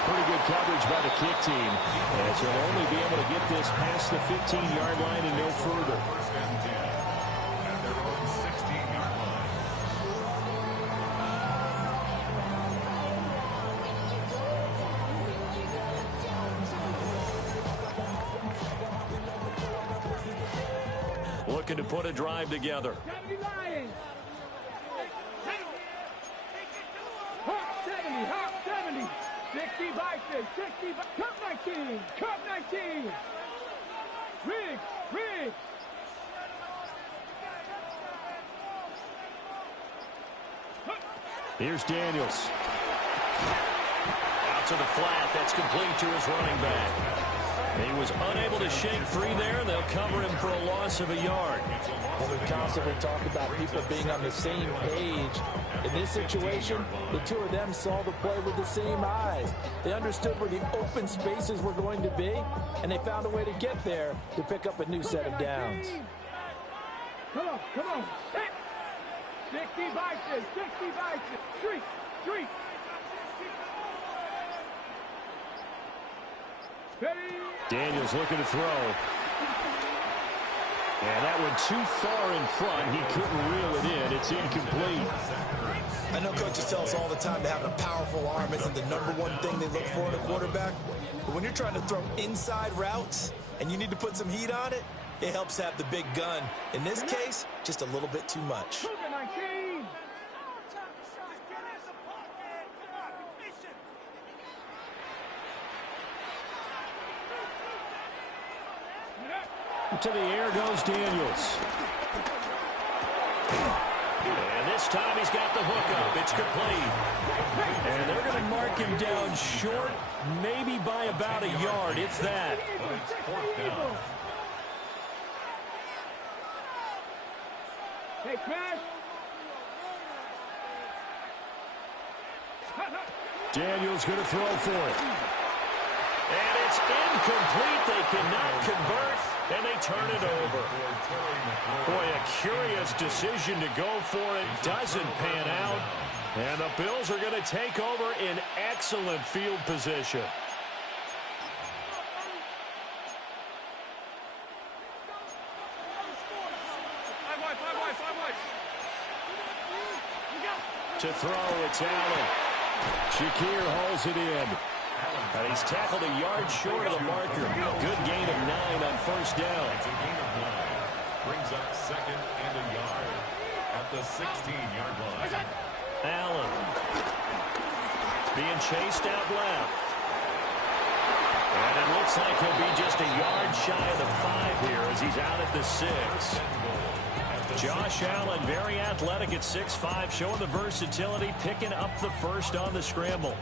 Pretty good coverage by the kick team, as he'll only be able to get this past the 15-yard line and no further. First and 10 at their own 16-yard line. Looking to put a drive together. 60 Vikings, 60 Cup 19, Cup 19. Riggs. Here's Daniels. Out to the flat. That's complete to his running back. He was unable to shake free there, and they'll cover him for a loss of a yard. Well, we constantly talk about people being on the same page. In this situation, the two of them saw the play with the same eyes. They understood where the open spaces were going to be, and they found a way to get there to pick up a new set of downs. Come on. 60 Vikings, 60 Vikings. Street. Daniels looking to throw. And that one too far in front. He couldn't reel it in. It's incomplete. I know coaches tell us all the time that having a powerful arm isn't the #1 thing they look for in a quarterback. But when you're trying to throw inside routes and you need to put some heat on it, it helps have the big gun. In this case, just a little bit too much. To the air goes Daniels. And this time he's got the hook up. It's complete. And they're going to mark him down short, maybe by about a yard, if that. Hey, Crash. Daniels going to throw for it. And it's incomplete. They cannot convert, and they turn it over. Boy, a curious decision to go for it. Doesn't pan out. And the Bills are going to take over in excellent field position. To throw, it's Allen. Shakir holds it in. And he's tackled a yard short of the marker. Good gain of 9 on first down. It's a gain of 9. Brings up second and a yard at the 16-yard line. Allen being chased out left. And it looks like he'll be just a yard shy of the 5 here as he's out at the 6. Josh Allen, very athletic at 6'5", showing the versatility, picking up the first on the scramble.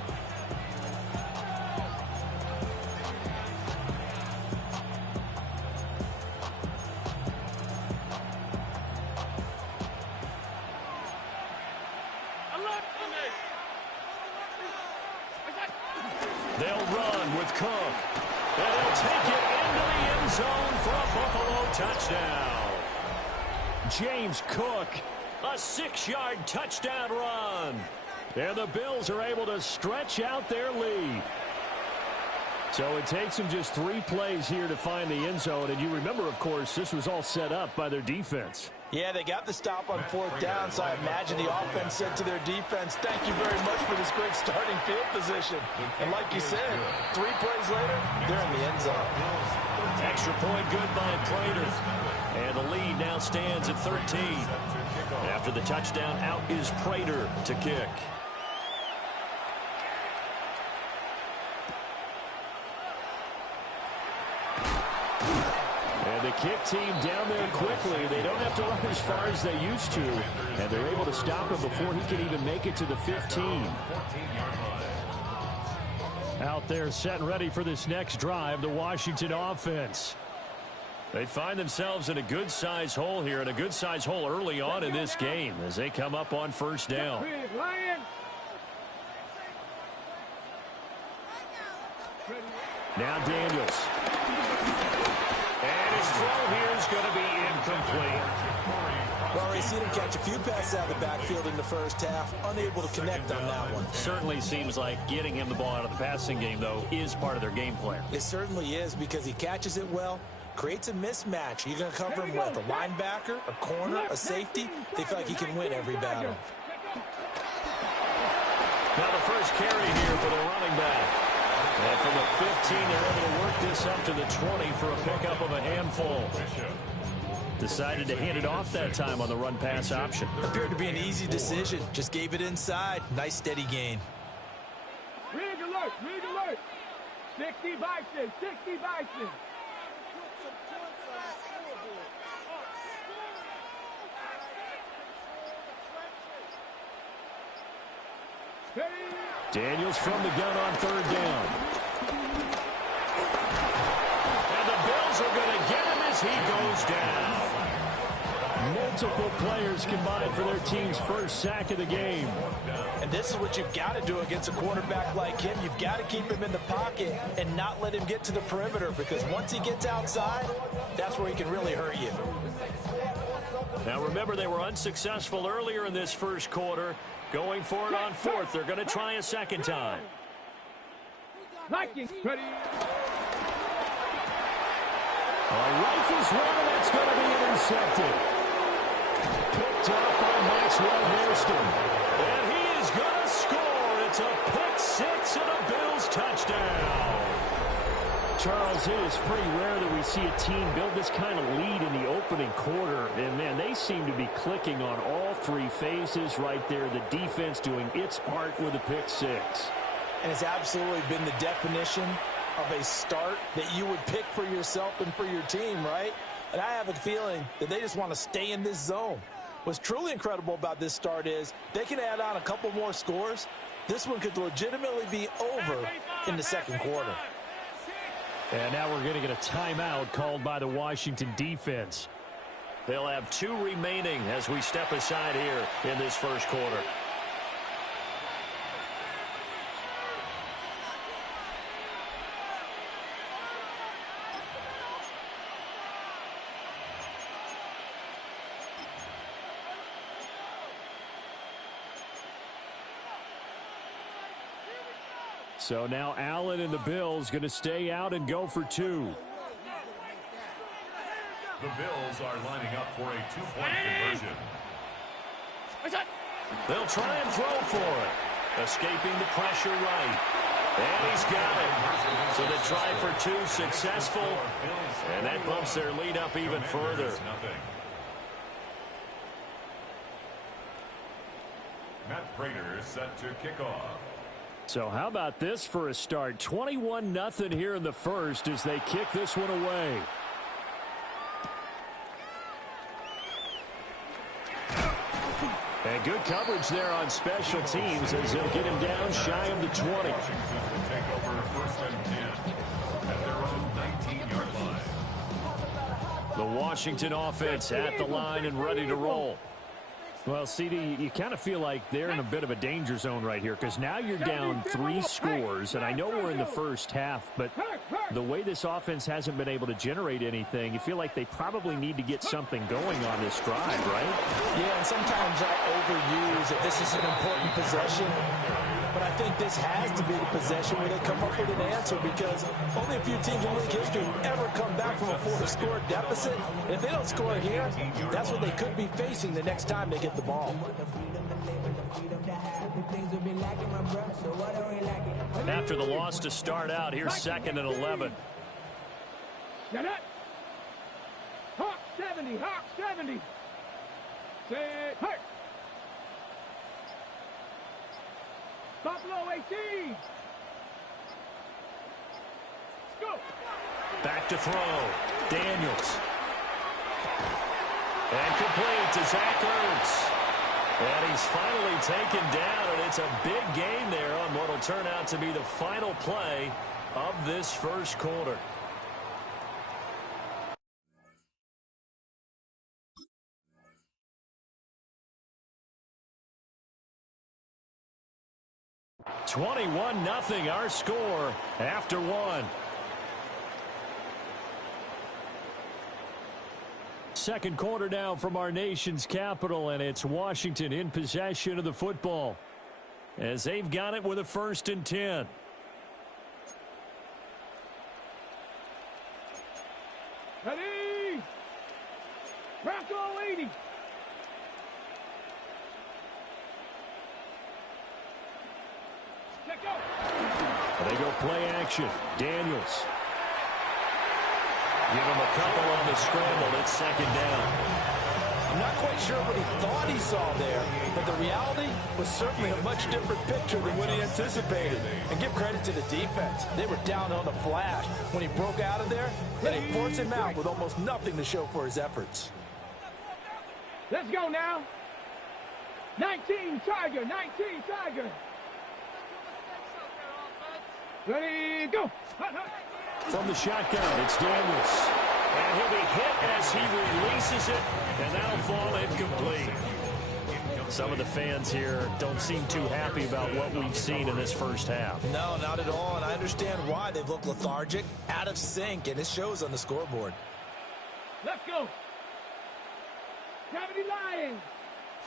They'll run with Cook. And they'll take it into the end zone for a Buffalo touchdown. James Cook, a 6-yard touchdown run. And the Bills are able to stretch out their lead. So it takes them just 3 plays here to find the end zone. And you remember, of course, this was all set up by their defense. Yeah, they got the stop on 4th down, so I imagine the offense said to their defense, thank you very much for this great starting field position. And like you said, 3 plays later, they're in the end zone. Extra point good by Prater. And the lead now stands at 13. After the touchdown, out is Prater to kick. And the kick team down there quickly. They don't have to run as far as they used to. And they're able to stop him before he can even make it to the 15. Out there set and ready for this next drive, the Washington offense. They find themselves in a good-sized hole here, and a good-sized hole early on in this game as they come up on first down. Now Daniels. And his throw here is going to be incomplete. Well, already seen him catch a few passes out of the backfield in the first half, unable to connect on that one. Certainly seems like getting him the ball out of the passing game, though, is part of their game plan. It certainly is because he catches it well, creates a mismatch. You're going to cover him with a linebacker, a corner, a safety. They feel like he can win every battle. Now the first carry here for the running back. And from the 15, they're able to work this up to the 20 for a pickup of a handful. Decided to hand it off that time on the run-pass option. Appeared to be an easy decision. Just gave it inside. Nice steady gain. Rig alert, rig alert. 60 Bison, 60 Bison. Daniels from the gun on 3rd down. And the Bills are going to get him as he goes down. Multiple players combined for their team's first sack of the game. And this is what you've got to do against a quarterback like him. You've got to keep him in the pocket and not let him get to the perimeter, because once he gets outside, that's where he can really hurt you. Now remember, they were unsuccessful earlier in this first quarter. Going for it on 4th. They're going to try a second time. Vikings ready. Rifles one, and that's going to be intercepted. Picked up by Maxwell Hairston. And he is going to score. It's a pick 6 and a Bills touchdown. Charles, it is pretty rare that we see a team build this kind of lead in the opening quarter. And, man, they seem to be clicking on all 3 phases right there. The defense doing its part with a pick 6. And it's absolutely been the definition of a start that you would pick for yourself and for your team, right? And I have a feeling that they just want to stay in this zone. What's truly incredible about this start is they can add on a couple more scores. This one could legitimately be over in the second quarter. And now we're going to get a timeout called by the Washington defense. They'll have 2 remaining as we step aside here in this first quarter. So now Allen and the Bills going to stay out and go for 2. The Bills are lining up for a 2-point conversion. They'll try and throw for it. Escaping the pressure right. And he's got it. So the try for two successful. And that bumps their lead up even further. Matt Prater is set to kick off. So how about this for a start? 21-0 here in the first as they kick this one away. And good coverage there on special teams as they'll get him down shy of the 20. Washington will take over first and 10 at their own 19-yard line. The Washington offense at the line and ready to roll. Well, CD, you kind of feel like they're in a bit of a danger zone right here because now you're down 3 scores, and I know we're in the first half, but the way this offense hasn't been able to generate anything, you feel like they probably need to get something going on this drive, right? Yeah, and sometimes I overuse that this is an important possession, but I think this has to be the possession where they come up with an answer because only a few teams in league history ever come back from a 4-score deficit. And if they don't score here, that's what they could be facing the next time they get the ball. After the loss to start out, here's 2nd and 11. Get it. Hawk 70, Hawk 70. Say, hey. Buffalo 18. Go. Back to throw. Daniels. And complete to Zach Ertz. And he's finally taken down, and it's a big gain there on what will turn out to be the final play of this first quarter. (21-0) our score after one. Second quarter now from our nation's capital, and it's Washington in possession of the football as they've got it with a 1st and 10. Ready. Bronco 80. Let go. They go play action. Daniels. Give him a couple on the scramble. It's 2nd down. I'm not quite sure what he thought he saw there, but the reality was certainly a much different picture than what he anticipated. And give credit to the defense. They were down on the flash when he broke out of there, and they forced him out with almost nothing to show for his efforts. Let's go now. 19 Tiger, 19 Tiger. Ready, go. Hut, hut. From the shotgun, it's Daniels. And he'll be hit as he releases it, and that'll fall incomplete. Some of the fans here don't seem too happy about what we've seen in this first half. No, not at all, and I understand why. They've looked lethargic, out of sync, and it shows on the scoreboard. Let's go. Gravity Lions.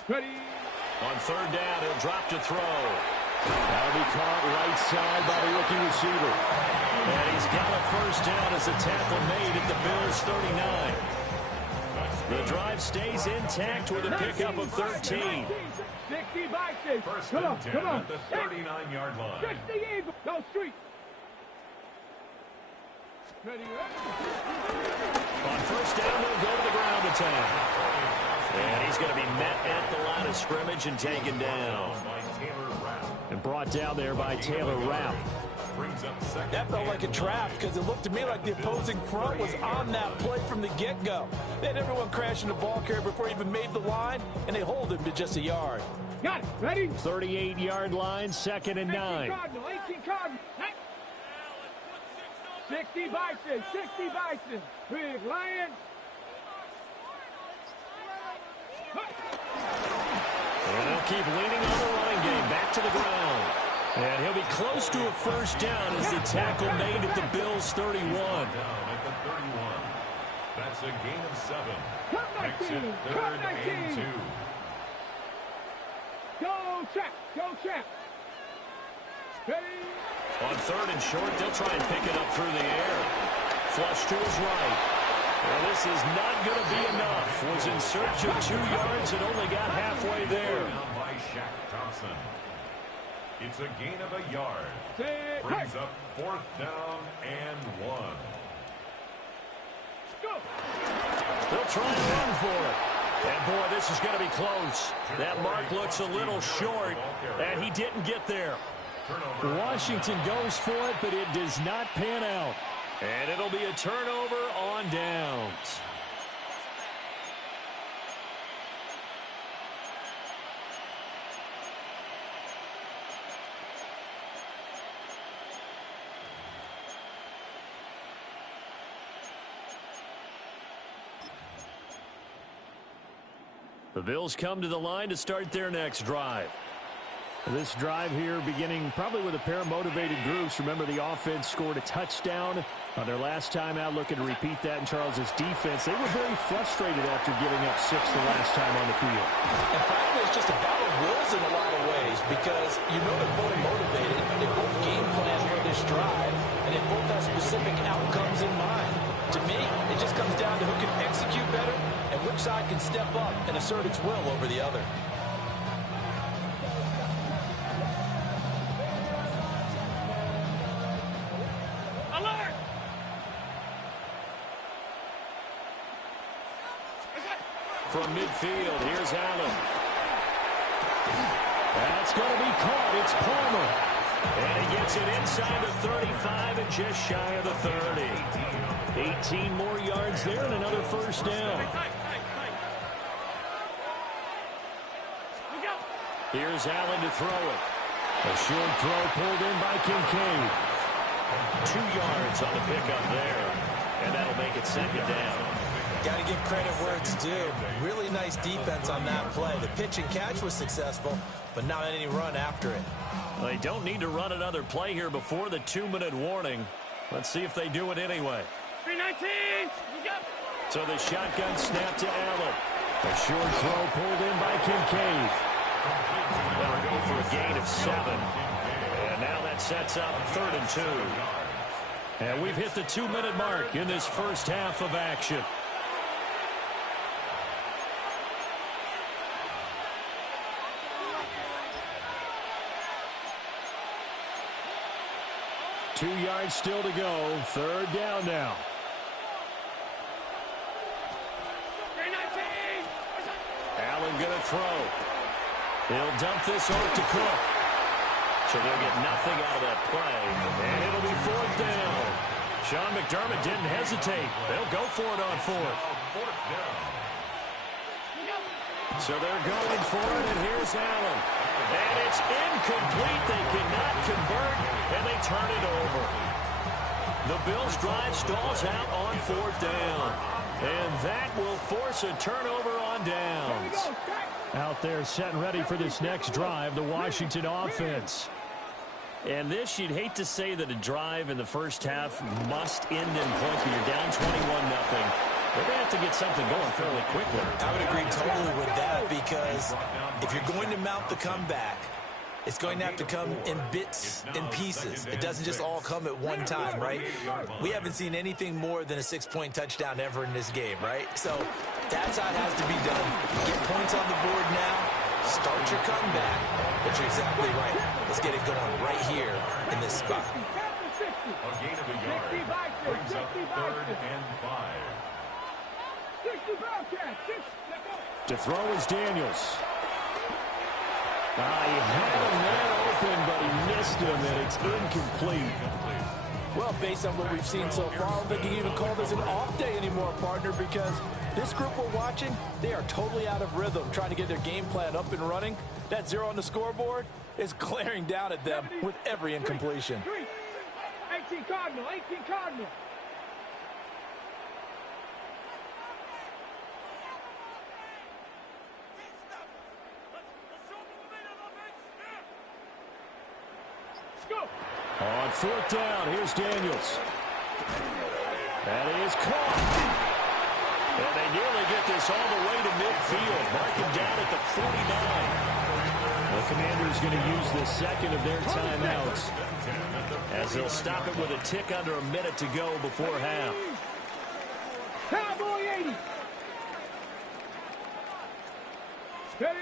Ready. On 3rd down, he'll drop to throw. That'll be caught right side by the rookie receiver. And he's got a 1st down as a tackle made at the Bills' 39. The drive stays intact with a pickup of 13. 60 by 6. First and 10 at the 39-yard line. 60 Eagles. Go street. Ready. On 1st down, they'll go to the ground attack. And he's going to be met at the line of scrimmage and taken down. And brought down there by Taylor Rapp. That felt like a trap because it looked to me like the opposing front was on that play from the get-go. They had everyone crashing the ball carrier before he even made the line, and they hold him to just a yard. Got it. Ready? 38-yard line, 2nd and 9. 18 Cardinal. 60 Bison. 60 Bison. Big Lions. And they'll keep leaning on the running game. Back to the ground. And he'll be close to a 1st down as the tackle made at the Bills' 31. Down at the 31. That's a gain of 7. Makes it 3rd and 2. Go check. Go check. Ready. On 3rd and short, they'll try and pick it up through the air. Flush to his right. Well, this is not going to be enough. Was in search of 2 yards and only got halfway there. Shaq Thompson. It's a gain of a yard. Brings up 4th down and 1. They'll try and run for it. And, boy, this is going to be close. That mark looks a little short, and he didn't get there. Washington goes for it, but it does not pan out. And it'll be a turnover on downs. The Bills come to the line to start their next drive. This drive here beginning probably with a pair of motivated groups. Remember, the offense scored a touchdown on their last time out, looking to repeat that in Charles's defense. They were very frustrated after giving up 6 the last time on the field. And frankly, it's just a battle of wills in a lot of ways because you know they're both motivated. They both game plan for this drive, and they both have specific outcomes in mind. To me, it just comes down to who can execute better and which side can step up and assert its will over the other. From midfield, here's Allen. That's going to be caught. It's Palmer. And he gets it inside the 35 and just shy of the 30. 18 more yards there and another first down. Here's Allen to throw it. A short throw pulled in by Kincaid. 2 yards on the pickup there. And that'll make it 2nd down. Got to give credit where it's due. Really nice defense on that play. The pitch and catch was successful, but not any run after it. Well, they don't need to run another play here before the 2-minute warning. Let's see if they do it anyway. 319. So the shotgun snap to Allen. A short throw pulled in by Kincaid. They'll go for a gain of 7. And now that sets up 3rd and 2. And we've hit the 2-minute mark in this first half of action. Two yards still to go. 3rd down now. Allen going to throw. He'll dump this off to Cook. So they'll get nothing out of that play. And it'll be 4th down. Sean McDermott didn't hesitate. They'll go for it on 4th. So they're going for it, and here's Allen. And it's incomplete. They cannot convert, and they turn it over. The Bills' drive stalls out on 4th down. And that will force a turnover on downs. Out there set and ready for this next drive, the Washington offense. And this, you'd hate to say that a drive in the first half must end in points when you're down 21-0. They're going to have to get something going fairly quickly. I would agree totally with that because if you're going to mount the comeback, it's going to have to come in bits and pieces. It doesn't just all come at one time, right? We haven't seen anything more than a 6-point touchdown ever in this game, right? So that's how it has to be done. Get points on the board now. Start your comeback. But you're exactly right. Let's get it going right here in this spot. A gain of a yard. Brings up 3rd and 5. To throw is Daniels. He had a man open, but he missed him, and it's incomplete. Well, based on what we've seen so far, I don't think you can even call this an off day anymore, partner, because this group we're watching, they are totally out of rhythm, trying to get their game plan up and running. That 0 on the scoreboard is glaring down at them with every incompletion. 18 Cardinal, 18 Cardinal. On 4th down, here's Daniels. That is caught. And they nearly get this all the way to midfield. Mark him down at the 49. The Commanders going to use the 2nd of their timeouts as they'll stop it with a tick under a minute to go before half. Cowboy 80. Steady.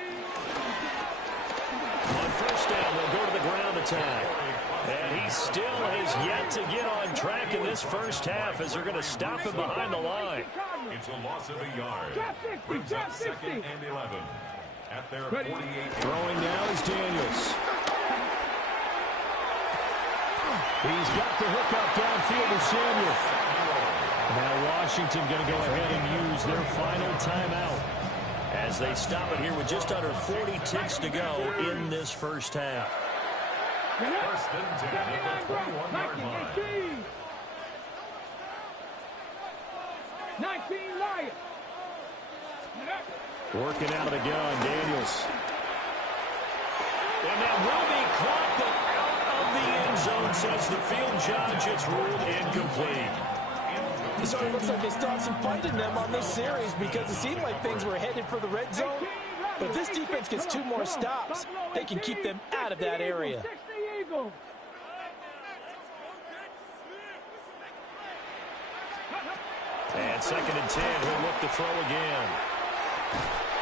On first down, they'll go to the ground attack. And he still has yet to get on track in this first half as they're going to stop him behind the line. It's a loss of a yard. Brings up 2nd and 11 at their 48. Throwing now is Daniels. He's got the hook up downfield to Samuel. Now Washington going to go ahead and use their final timeout as they stop it here with just under 40 ticks to go in this first half. First and 10 at the 21-yard line. 19 Lions. Working out of the gun, Daniels. And that will be caught, but out of the end zone, says the field judge. It's ruled incomplete. It sort of looks like they started some fight in them on this series because it seemed like things were headed for the red zone. But if this defense gets 2 more stops, they can keep them out of that area. And 2nd and 10, he'll look to throw again.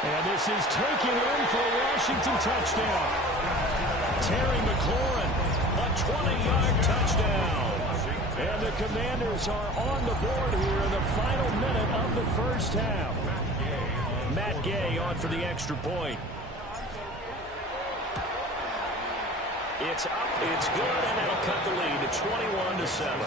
And this is taken in for a Washington touchdown. Terry McLaurin, a 20-yard touchdown. And the Commanders are on the board here in the final minute of the first half. Matt Gay on for the extra point. It's up, it's good, and that'll cut the lead to 21-7.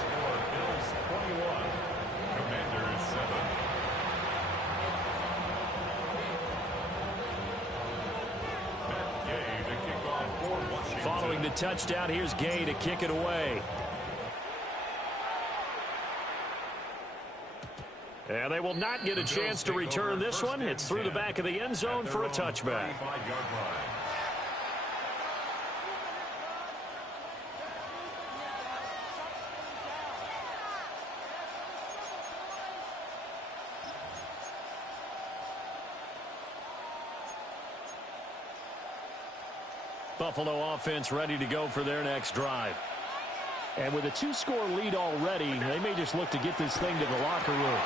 Following the touchdown, here's Gay to kick it away. And they will not get a chance to return this one. It's through the back of the end zone for a touchback. Buffalo offense ready to go for their next drive. And with a 2-score lead already, they may just look to get this thing to the locker room.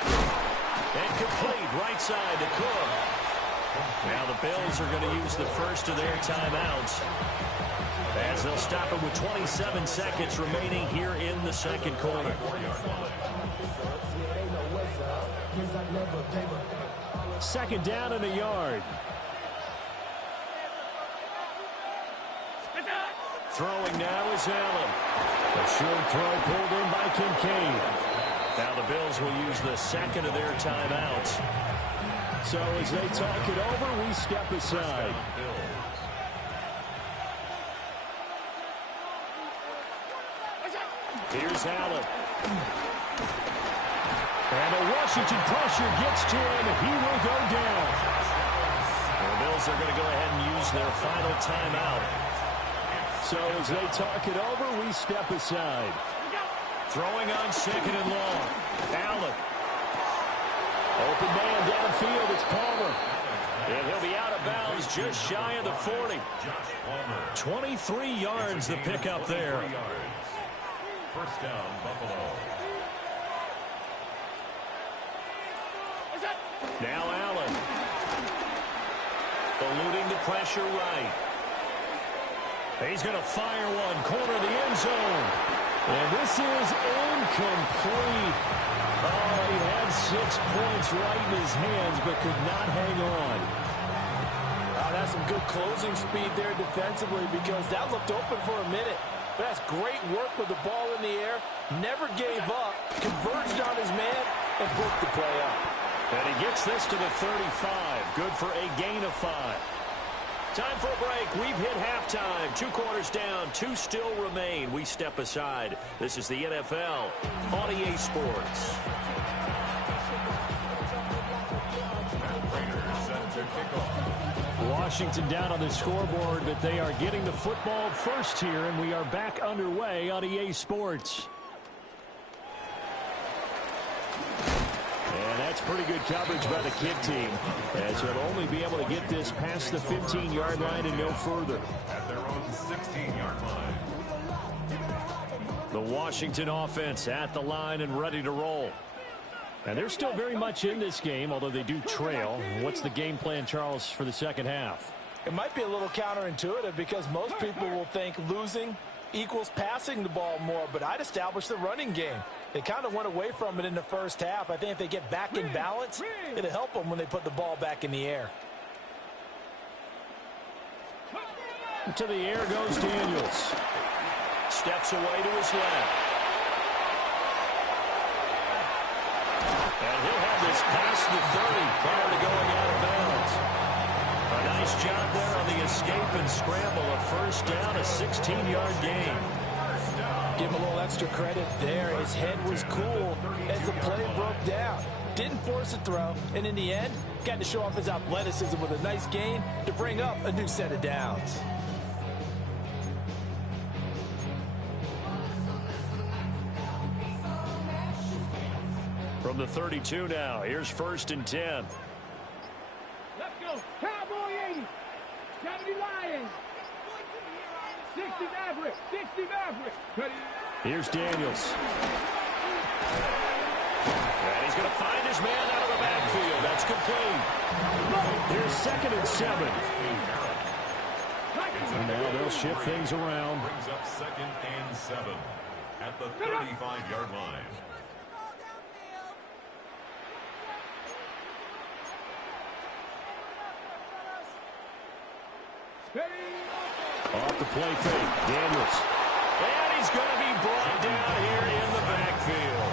And complete right side to Cook. Now the Bills are going to use the first of their timeouts as they'll stop it with 27 seconds remaining here in the second quarter. Second down and a yard. Throwing now is Allen. A short throw pulled in by Kincaid. Now the Bills will use the second of their timeouts. So as they talk it over, we step aside. Here's Allen. And the Washington pressure gets to him, and he will go down. The Bills are going to go ahead and use their final timeout. So as they talk it over, we step aside. Throwing on 2nd and long. Allen. Open man downfield. It's Palmer. And he'll be out of bounds just shy of the 40. 23 yards the pickup there. First down, Buffalo. Now Allen. Eluding the pressure right. He's going to fire one, corner of the end zone. And this is incomplete. Oh, he had 6 points right in his hands, but could not hang on. Oh, that's some good closing speed there defensively because that looked open for a minute. But that's great work with the ball in the air. Never gave up, converged on his man, and broke the play up. And he gets this to the 35. Good for a gain of 5. Time for a break. We've hit halftime. 2 quarters down. 2 still remain. We step aside. This is the NFL on EA Sports. Washington down on the scoreboard, but they are getting the football first here, and we are back underway on EA Sports. That's pretty good coverage by the kick team, as he'll only be able to get this past the 15-yard line and no further. At their own 16-yard line. The Washington offense at the line and ready to roll. And they're still very much in this game, although they do trail. What's the game plan, Charles, for the second half? It might be a little counterintuitive because most people will think losing equals passing the ball more, but I'd establish the running game. They kind of went away from it in the first half. I think if they get back in balance, it'll help them when they put the ball back in the air. To the air goes Daniels. Steps away to his left. And he'll have this past the 30 prior to going out of bounds. A nice job there on the escape and scramble. A first down, a 16-yard gain. Give him a little extra credit there. His head was cool as the play broke down. Didn't force a throw, and in the end, got to show off his athleticism with a nice gain to bring up a new set of downs. From the 32 now, here's 1st and 10. Let's go. Cowboy 80. 70 Lions. 60 Maverick. 60 Maverick. Here's Daniels. And he's going to find his man out of the backfield. That's complete. Here's 2nd and 7. And now they'll shift things around. Brings up 2nd and 7 at the 35-yard line. Off the play fake, Daniels. And he's going to be brought down here in the backfield.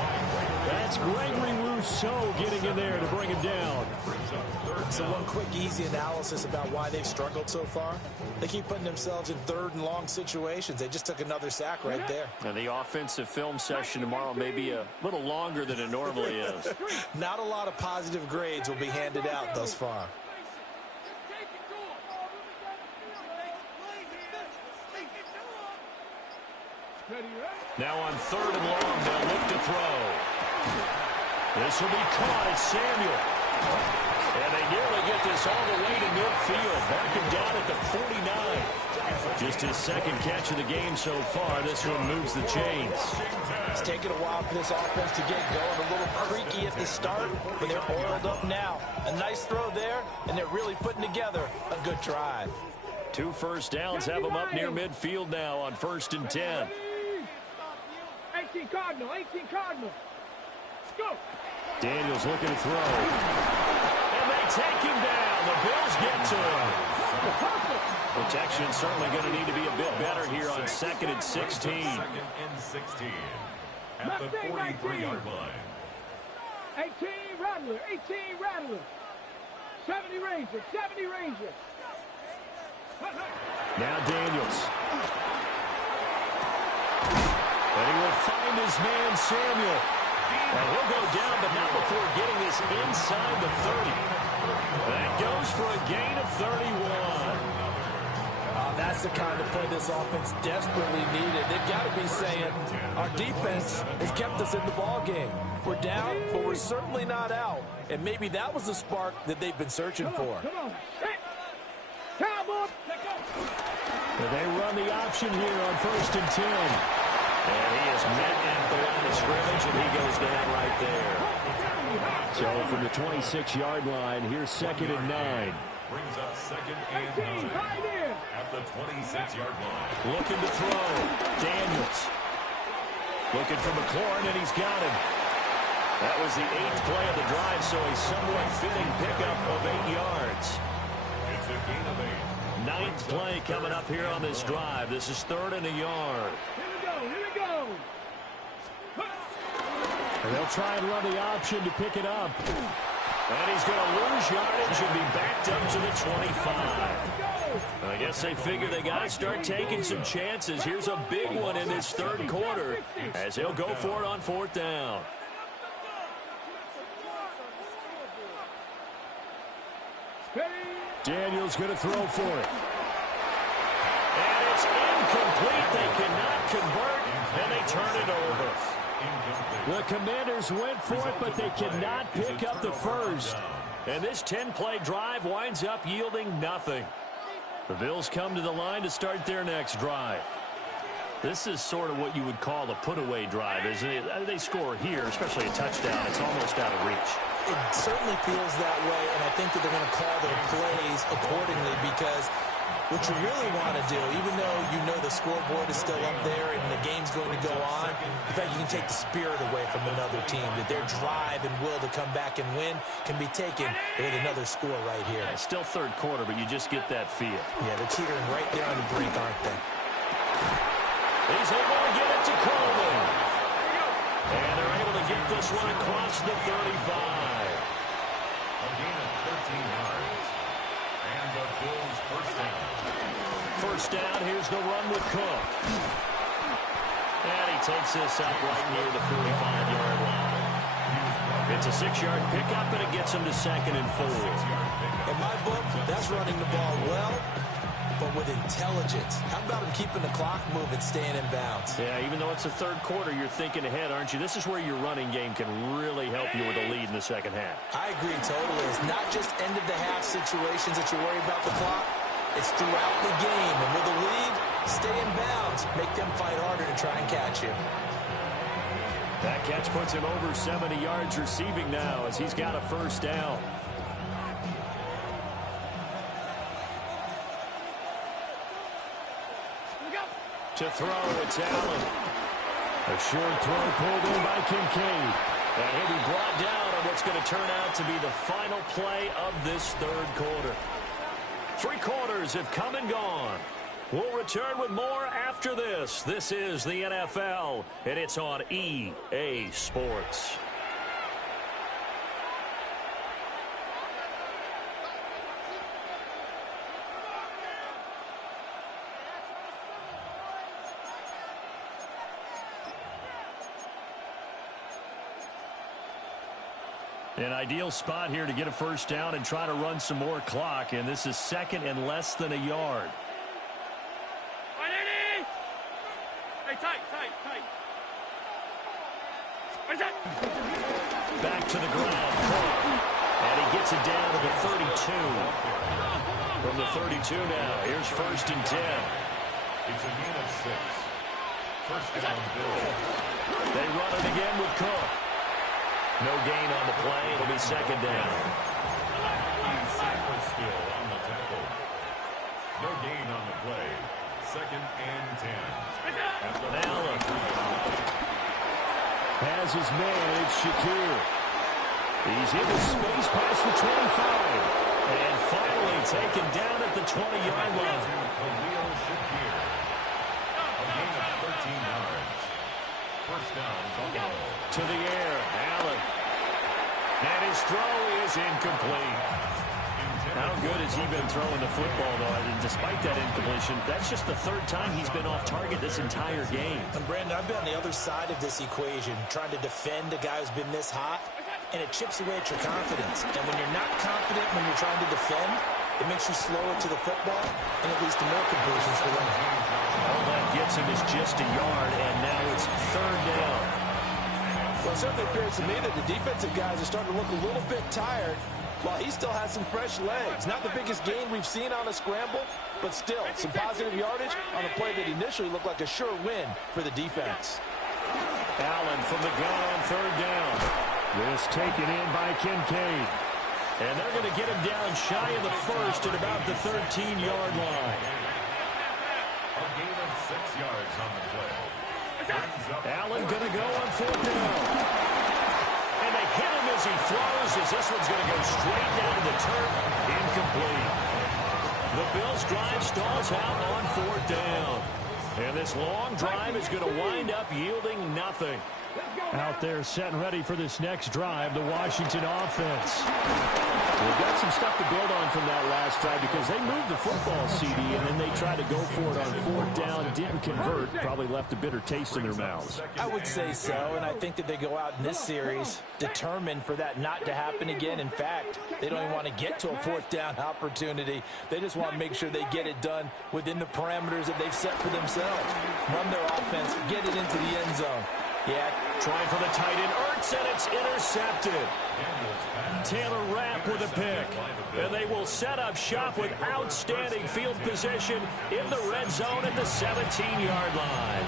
That's Gregory Rousseau getting in there to bring him down. So one quick, easy analysis about why they've struggled so far. They keep putting themselves in 3rd and long situations. They just took another sack right there. And the offensive film session tomorrow may be a little longer than it normally is. Not a lot of positive grades will be handed out thus far. Now on 3rd and long, they'll look to throw. This will be caught. It's Samuel. And they nearly get this all the way to midfield. Marking down at the 49. Just his 2nd catch of the game so far. This one moves the chains. It's taken a while for this offense to get going. A little creaky at the start, but they're oiled up now. A nice throw there, and they're really putting together a good drive. 2 first downs have them up near midfield now on 1st and 10. 18 Cardinal. 18 Cardinal. Let's go. Daniels looking to throw. And they take him down. The Bills get to him. Protection certainly going to need to be a bit better here on 2nd and 16. 2nd and 16 at the 43-yard line. 18 Rattler. 18 Rattler. 70 Ranger. 70 Ranger. Now Daniels. And he will find his man, Samuel. And he'll go down, but not before getting this inside the 30. That goes for a gain of 31. That's the kind of play this offense desperately needed. They've got to be saying, our defense has kept us in the ball game. We're down, but we're certainly not out. And maybe that was the spark that they've been searching for. Come on. Cowboy. And they run the option here on 1st and 10. And he is met at the line of scrimmage, and he goes down right there. So from the 26-yard line, here's 2nd and 9. Brings up 2nd and 9 at the 26-yard line. Looking to throw. Daniels. Looking for McLaurin, and he's got him. That was the 8th play of the drive, so a somewhat fitting pickup of 8 yards. It's a gain of 8. 9th play coming up here on this drive. This is 3rd and a yard. Here we go. And they'll try and run the option to pick it up. And he's going to lose yardage and be backed up to the 25. I guess they figure they got to start taking some chances. Here's a big one in this 3rd quarter as he'll go for it on 4th down. Daniels going to throw for it. And it's incomplete. They cannot convert, and they turn it over. The Commanders went for it, but they cannot pick up the first. And this 10-play drive winds up yielding nothing. The Bills come to the line to start their next drive. This is sort of what you would call a put-away drive, isn't it? They score here, especially a touchdown. It's almost out of reach. It certainly feels that way, and I think that they're going to call their plays accordingly because what you really want to do, even though you know the scoreboard is still up there and the game's going to go on, in fact, you can take the spirit away from another team, that their drive and will to come back and win can be taken with another score right here. It's still third quarter, but you just get that feel. Yeah, they're teetering right there on the brink, aren't they? He's able to get it to Coleman. And they're able to get this one across the 35. A gain of 13 yards. And the Bills first down. First down, here's the run with Cook. And he takes this up right near the 45-yard line. It's a 6-yard pickup, and it gets him to 2nd and 4. In my book, that's running the ball well, but with intelligence. How about him keeping the clock moving, staying in bounds? Yeah, even though it's the third quarter, you're thinking ahead, aren't you? This is where your running game can really help you with a lead in the second half. I agree totally. It's not just end-of-the-half situations that you worry about the clock. It's throughout the game. And with a lead, stay in bounds. Make them fight harder to try and catch you. That catch puts him over 70 yards receiving now as he's got a first down. To throw, it's Allen. A short throw pulled in by Kincaid. And he'll be brought down on what's going to turn out to be the final play of this third quarter. 3 quarters have come and gone. We'll return with more after this. This is the NFL, and it's on EA Sports. An ideal spot here to get a first down and try to run some more clock, and this is 2nd and less than a yard. Hey, tight. Back to the ground, and he gets it down to the 32. From the 32 now, here's 1st and 10. It's a gain of 6. First down, Bills. They run it again with Cook. No gain on the play. It'll be 2nd down. Cypher still on the tackle. No gain on the play. 2nd and 10. Allen has his man. It's Shakir. He's into space past the 25. And finally taken down at the 20-yard line. Khalil Shakir. A gain of 13 yards. First down, Buffalo. To the air, Allen. And his throw is incomplete. How good has he been throwing the football, though? And despite that incompletion, that's just the 3rd time he's been off target this entire game. And Brandon, I've been on the other side of this equation, trying to defend a guy who's been this hot, and it chips away at your confidence. And when you're not confident when you're trying to defend, it makes you slower to the football, and it leads to more completions for them. All that gets him is just a yard, and now it's 3rd down. Well, it certainly appears to me that the defensive guys are starting to look a little bit tired while he still has some fresh legs. Not the biggest gain we've seen on a scramble, but still some positive yardage on a play that initially looked like a sure win for the defense. Allen from the gun on 3rd down. This taken in by Kincaid. And they're going to get him down shy of the 1st at about the 13-yard line. A gain of 6 yards on the play. Allen going to go on 4th down. And they hit him as he throws, as this one's going to go straight down to the turf. Incomplete. The Bills drive stalls out on 4th down. And this long drive is going to wind up yielding nothing. Out there setting ready for this next drive, the Washington offense. They've got some stuff to build on from that last drive because they moved the football, CD, and then they tried to go for it on 4th down, didn't convert, probably left a bitter taste in their mouths. I would say so, and I think that they go out in this series determined for that not to happen again. In fact, they don't even want to get to a 4th down opportunity. They just want to make sure they get it done within the parameters that they've set for themselves. Run their offense, get it into the end zone. Yeah. Trying for the tight end, Ertz, and it's intercepted. intercepted. Taylor Rapp with a pick. And they will set up shop with outstanding field position in the red zone at the 17-yard line.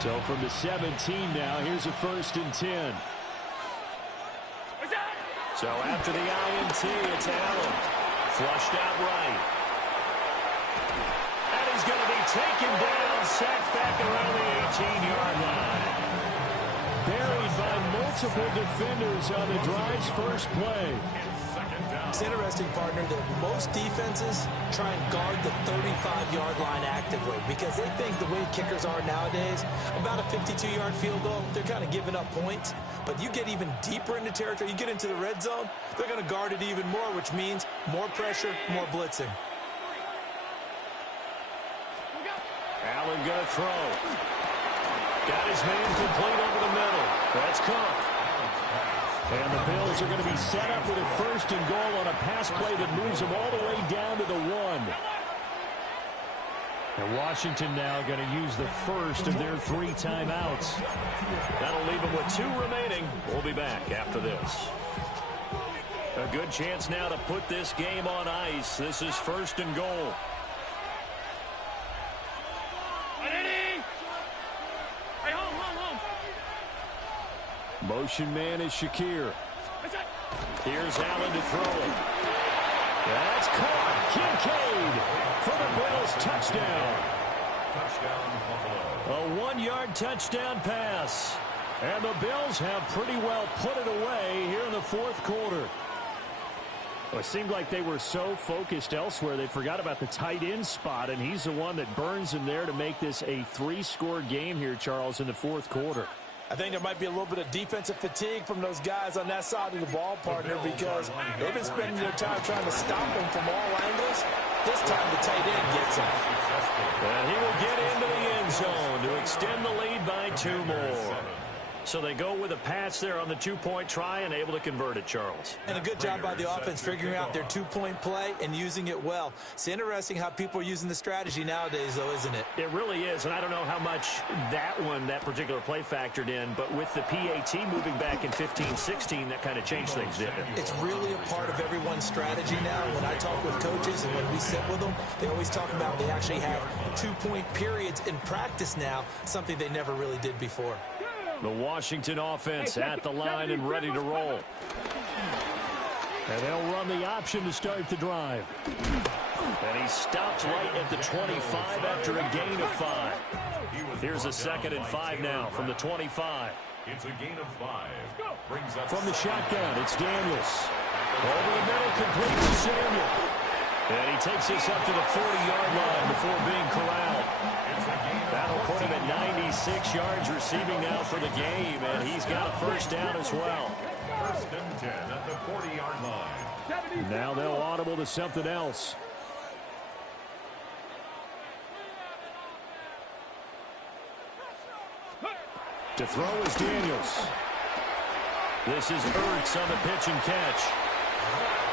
So from the 17 now, here's a 1st and 10. So after the INT, it's Allen. Flushed out right. And he's going to be taken down, sacked back around the 18-yard line. Buried by multiple defenders on the drive's first play. It's interesting, partner, that most defenses try and guard the 35-yard line actively because they think the way kickers are nowadays, about a 52-yard field goal, they're kind of giving up points. But you get even deeper into territory, you get into the red zone, they're going to guard it even more, which means more pressure, more blitzing. Allen going to throw. Got his man complete over the middle. That's Cook. And the Bills are going to be set up with a 1st and goal on a pass play that moves them all the way down to the 1. And Washington now going to use the first of their 3 timeouts. That'll leave them with 2 remaining. We'll be back after this. A good chance now to put this game on ice. This is 1st and goal. Motion man is Shakir. Here's Allen to throw it. That's caught. Kincaid for the Bills touchdown. A 1-yard touchdown pass. And the Bills have pretty well put it away here in the 4th quarter. Well, it seemed like they were so focused elsewhere they forgot about the tight end spot, and he's the one that burns them there to make this a 3-score game here, Charles, in the 4th quarter. I think there might be a little bit of defensive fatigue from those guys on that side of the ball, partner, because they've been spending their time trying to stop him from all angles. This time the tight end gets him. And he will get into the end zone to extend the lead by 2 more. So they go with a pass there on the 2-point try and able to convert it, Charles. And a good job by the offense figuring out their 2-point play and using it well. It's interesting how people are using the strategy nowadays, though, isn't it? It really is, and I don't know how much that particular play factored in, but with the PAT moving back in 15-16, that kind of changed things, didn't it? It's really a part of everyone's strategy now. When I talk with coaches and when we sit with them, they always talk about they actually have 2-point periods in practice now, something they never really did before. The Washington offense at the line and ready to roll. And they'll run the option to start the drive. And he stops right at the 25 after a gain of 5. Here's a 2nd and 5 now from the 25. It's a gain of 5. Brings up from the shotgun, it's Daniels. Over the middle, complete to Samuel. And he takes this up to the 40-yard line before being corralled. That'll put him at 96 yards receiving now for the game, and he's got a 1st down as well. 1st and 10 at the 40-yard line. Now they'll audible to something else. To throw is Daniels. This is Ertz on the pitch and catch.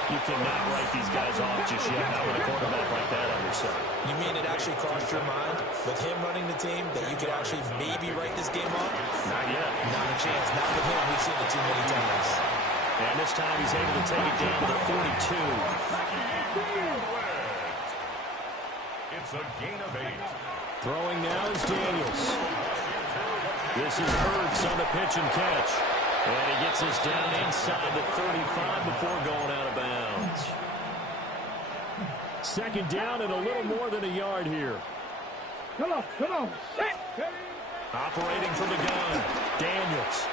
You cannot write these guys off just yet, not with a quarterback like that on your side. You mean it actually crossed your mind with him running the team that you could actually maybe write this game off? Not yet. Not a chance. Not with him. We've seen it too many times. And this time he's able to take it down to the 42. It's a gain of 8. Throwing now is Daniels. This is Ertz on the pitch and catch. And he gets us down inside the 35 before going out of bounds. 2nd down and a little more than a yard here. Come on. Operating from the gun, Daniels.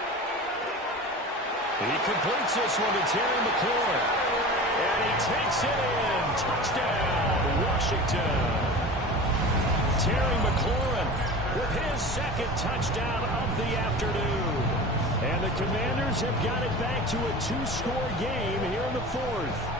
He completes this one to Terry McLaurin. And he takes it in. Touchdown, Washington. Terry McLaurin with his 2nd touchdown of the afternoon. And the Commanders have got it back to a 2-score game here in the 4th.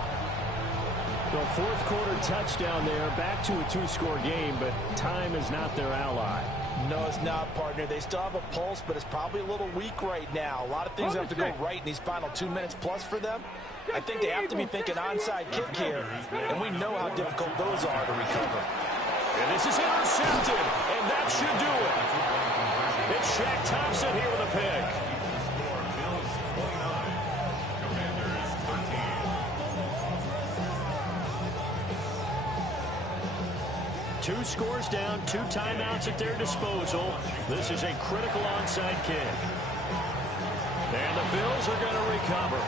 The 4th quarter touchdown there, back to a 2-score game, but time is not their ally. No, it's not, partner. They still have a pulse, but it's probably a little weak right now. A lot of things have to go right in these final 2 minutes plus for them. I think they have to be thinking onside kick here, and we know how difficult those are to recover. And this is intercepted, and that should do it. Shaq Thompson here with a pick. Score, Bills 29, Commanders 13. 2 scores down, 2 timeouts at their disposal. This is a critical onside kick. And the Bills are going to recover.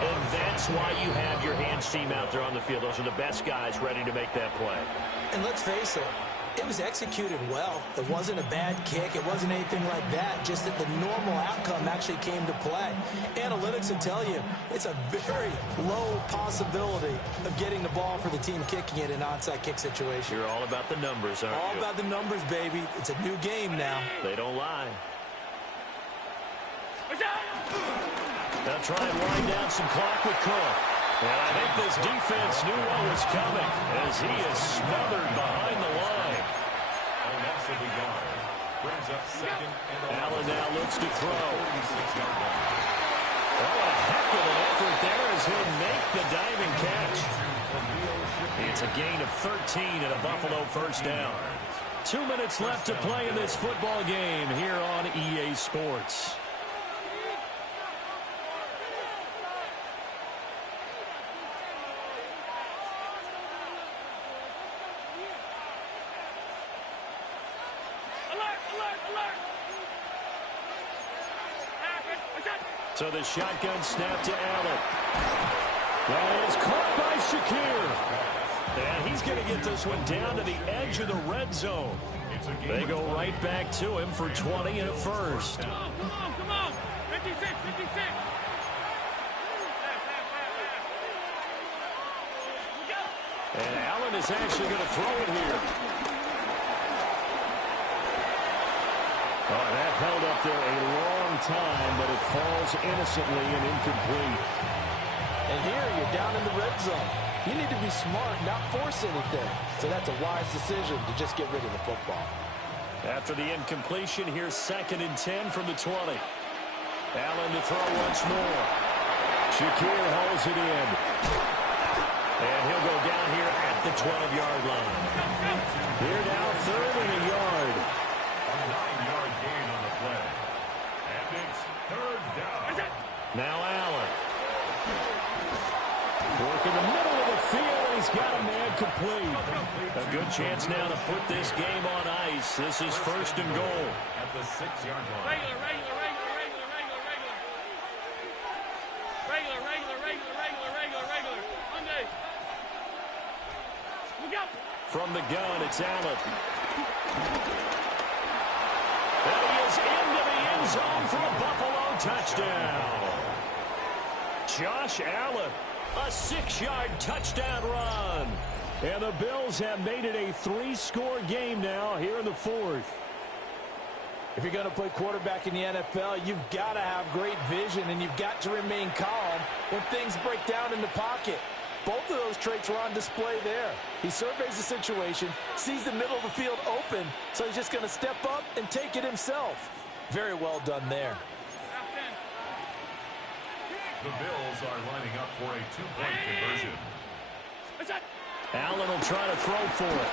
And that's why you have your hands team out there on the field. Those are the best guys ready to make that play. And let's face it, it was executed well. It wasn't a bad kick. It wasn't anything like that. Just that the normal outcome actually came to play. Analytics will tell you it's a very low possibility of getting the ball for the team kicking it in an onside kick situation. You're all about the numbers, aren't you? All about the numbers, baby. It's a new game now. They don't lie. They'll try and wind down some clock with Cook. And I think this defense knew what was coming as he is smothered behind the line. And that's the yard. Brings up second and Allen now looks to throw. 46-yard line. Oh, a heck of an effort there as he'll make the diving catch. It's a gain of 13 and a Buffalo first down. 2 minutes left to play in this football game here on EA Sports. So the shotgun snap to Allen. That is caught by Shakir. And he's going to get this one down to the edge of the red zone. They go right back to him for 20 and a first. Come on. 56. And Allen is actually going to throw it here. Oh, that held up there a long time, but it falls innocently and incomplete. And here you're down in the red zone. You need to be smart, not force anything. So that's a wise decision to just get rid of the football. After the incompletion, here's 2nd and 10 from the 20. Allen to throw once more. Shakir hauls it in. And he'll go down here at the 12-yard line. Here now, 3rd and a yard. A 9-yard gain on the play. And it's 3rd down. Now Allen. Work in the middle of the field, and he's got a man complete. A good chance now to put this game on ice. This is 1st and goal. At the 6-yard line. Regular. Monday. Look out. From the gun, it's Allen. And he is into the end zone for a Buffalo touchdown. Josh Allen, a 6-yard touchdown run. And the Bills have made it a 3-score game now here in the 4th. If you're going to play quarterback in the NFL, you've got to have great vision, and you've got to remain calm when things break down in the pocket. Both of those traits were on display there. He surveys the situation, sees the middle of the field open, so he's just going to step up and take it himself. Very well done there. The Bills are lining up for a 2-point conversion. Allen will try to throw for it.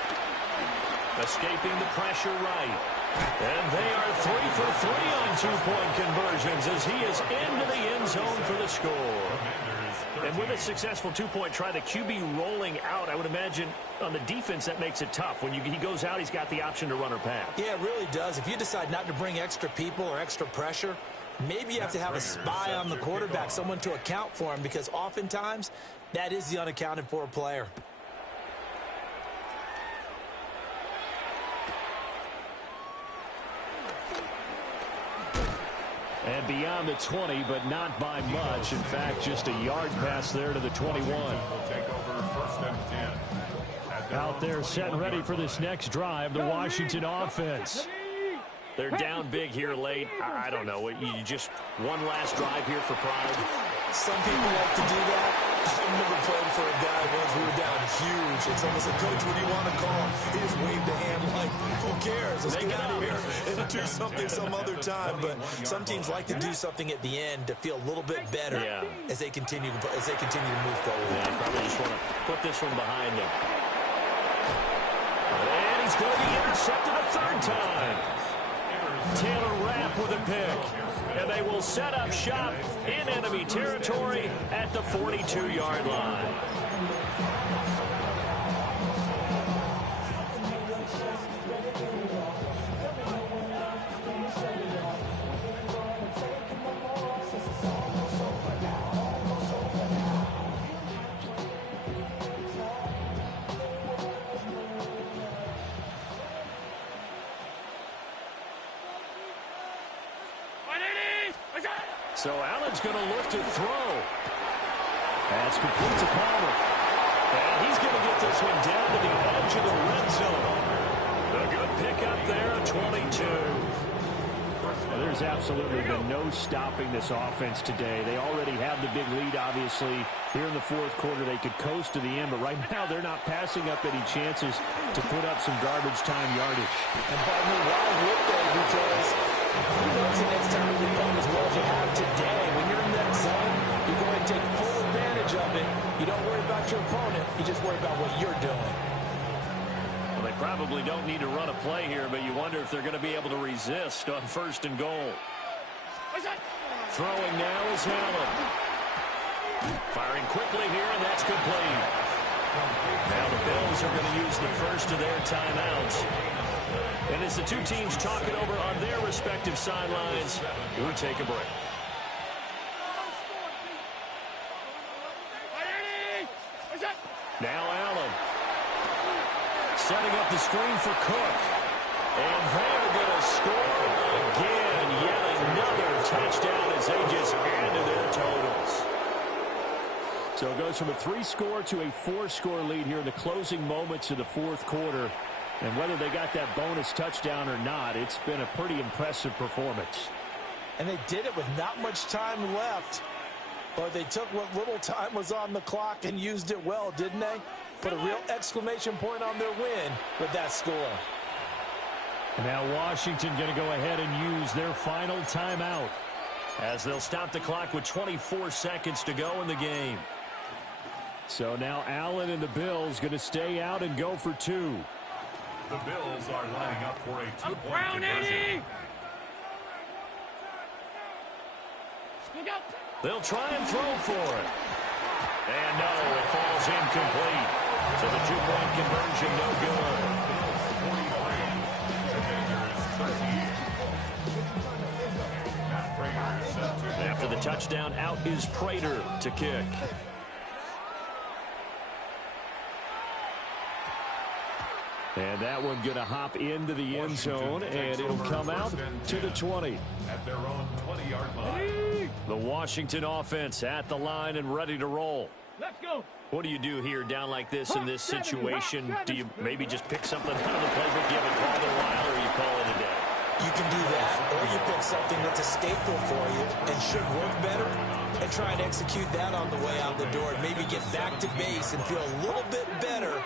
Escaping the pressure right. And they are 3 for 3 on 2-point conversions as he is into the end zone for the score. And with a successful 2-point try, the QB rolling out, I would imagine on the defense that makes it tough. When he goes out, he's got the option to run or pass. Yeah, it really does. If you decide not to bring extra people or extra pressure, maybe you have to have a spy on the quarterback, someone to account for him, because oftentimes that is the unaccounted for player. And beyond the 20, but not by much. In fact, just a yard pass there to the 21. Take over 1st and 10. Out there set and ready for this next drive, the Washington offense. They're down big here late. I don't know. You just one last drive here for pride. Some people like to do that. I remember playing for a guy once. We were down huge. It's almost like, Coach, what do you want to call? He just waved a hand like, who cares? Let's get out of here and do something some other time. But some teams like to do something at the end to feel a little bit better as they continue to move forward. Yeah, probably just want to put this one behind them. And he's going to be intercepted a 3rd time. Taylor Rapp with a pick. And they will set up shop in enemy territory at the 42-yard line. So Allen's going to look to throw. That's complete to Palmer. And he's going to get this one down to the edge of the red zone. A good pickup there, a 22. Well, there's absolutely been no stopping this offense today. They already have the big lead, obviously. Here in the fourth quarter, they could coast to the end, but right now they're not passing up any chances to put up some garbage time yardage. And partner, why would they? Because who knows the next time you play as well as you have today. When you're in that zone, you're going to take full advantage of it. You don't worry about your opponent. You just worry about what you're doing. Well, they probably don't need to run a play here, but you wonder if they're going to be able to resist on 1st and goal. Throwing now is Allen. Firing quickly here, and that's complete. Now the Bills are going to use the first of their timeouts. And as the two teams talk it over on their respective sidelines, we take a break. Now Allen. Setting up the screen for Cook. And they're going to score again. Yet another touchdown as they just add to their totals. So it goes from a 3-score to a 4-score lead here in the closing moments of the fourth quarter. And whether they got that bonus touchdown or not, it's been a pretty impressive performance. And they did it with not much time left. But they took what little time was on the clock and used it well, didn't they? Put a real exclamation point on their win with that score. Now Washington going to go ahead and use their final timeout as they'll stop the clock with 24 seconds to go in the game. So now Allen and the Bills going to stay out and go for 2. The Bills are lining up for a 2-point conversion. They'll try and throw for it. And no, it falls incomplete. So the 2-point conversion no good. After the touchdown, out is Prater to kick. And that one going to hop into the end zone, and it'll come out to the 20. At their own 20-yard line. The Washington offense at the line and ready to roll. Let's go. What do you do here down like this in this situation? Do you maybe just pick something out of the playbook you haven't called in a while, or you call it a day? You can do that, or you pick something that's a staple for you and should work better and try and execute that on the way out the door and maybe get back to base and feel a little bit better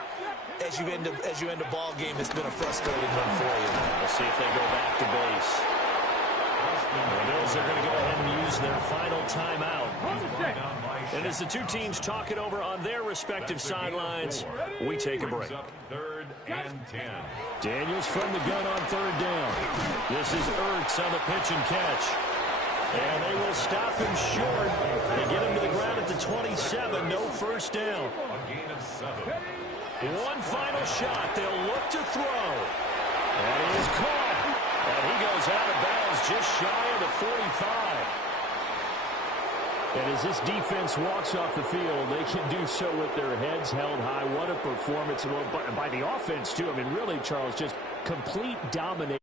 as you end a ball game that's been a frustrating one for you. We'll see if they go back to base. The Bills are going to go ahead and use their final timeout. And as the two teams talk it over on their respective sidelines, we take a break. 3rd and 10. Daniels from the gun on 3rd down. This is Ertz on the pitch and catch. And they will stop him short. They get him to the ground at the 27. No first down. A gain of 7. One final shot. They'll look to throw. And he is caught. And he goes out of bounds just shy of the 45. And as this defense walks off the field, they can do so with their heads held high. What a performance by the offense, too. I mean, really, Charles, just complete domination.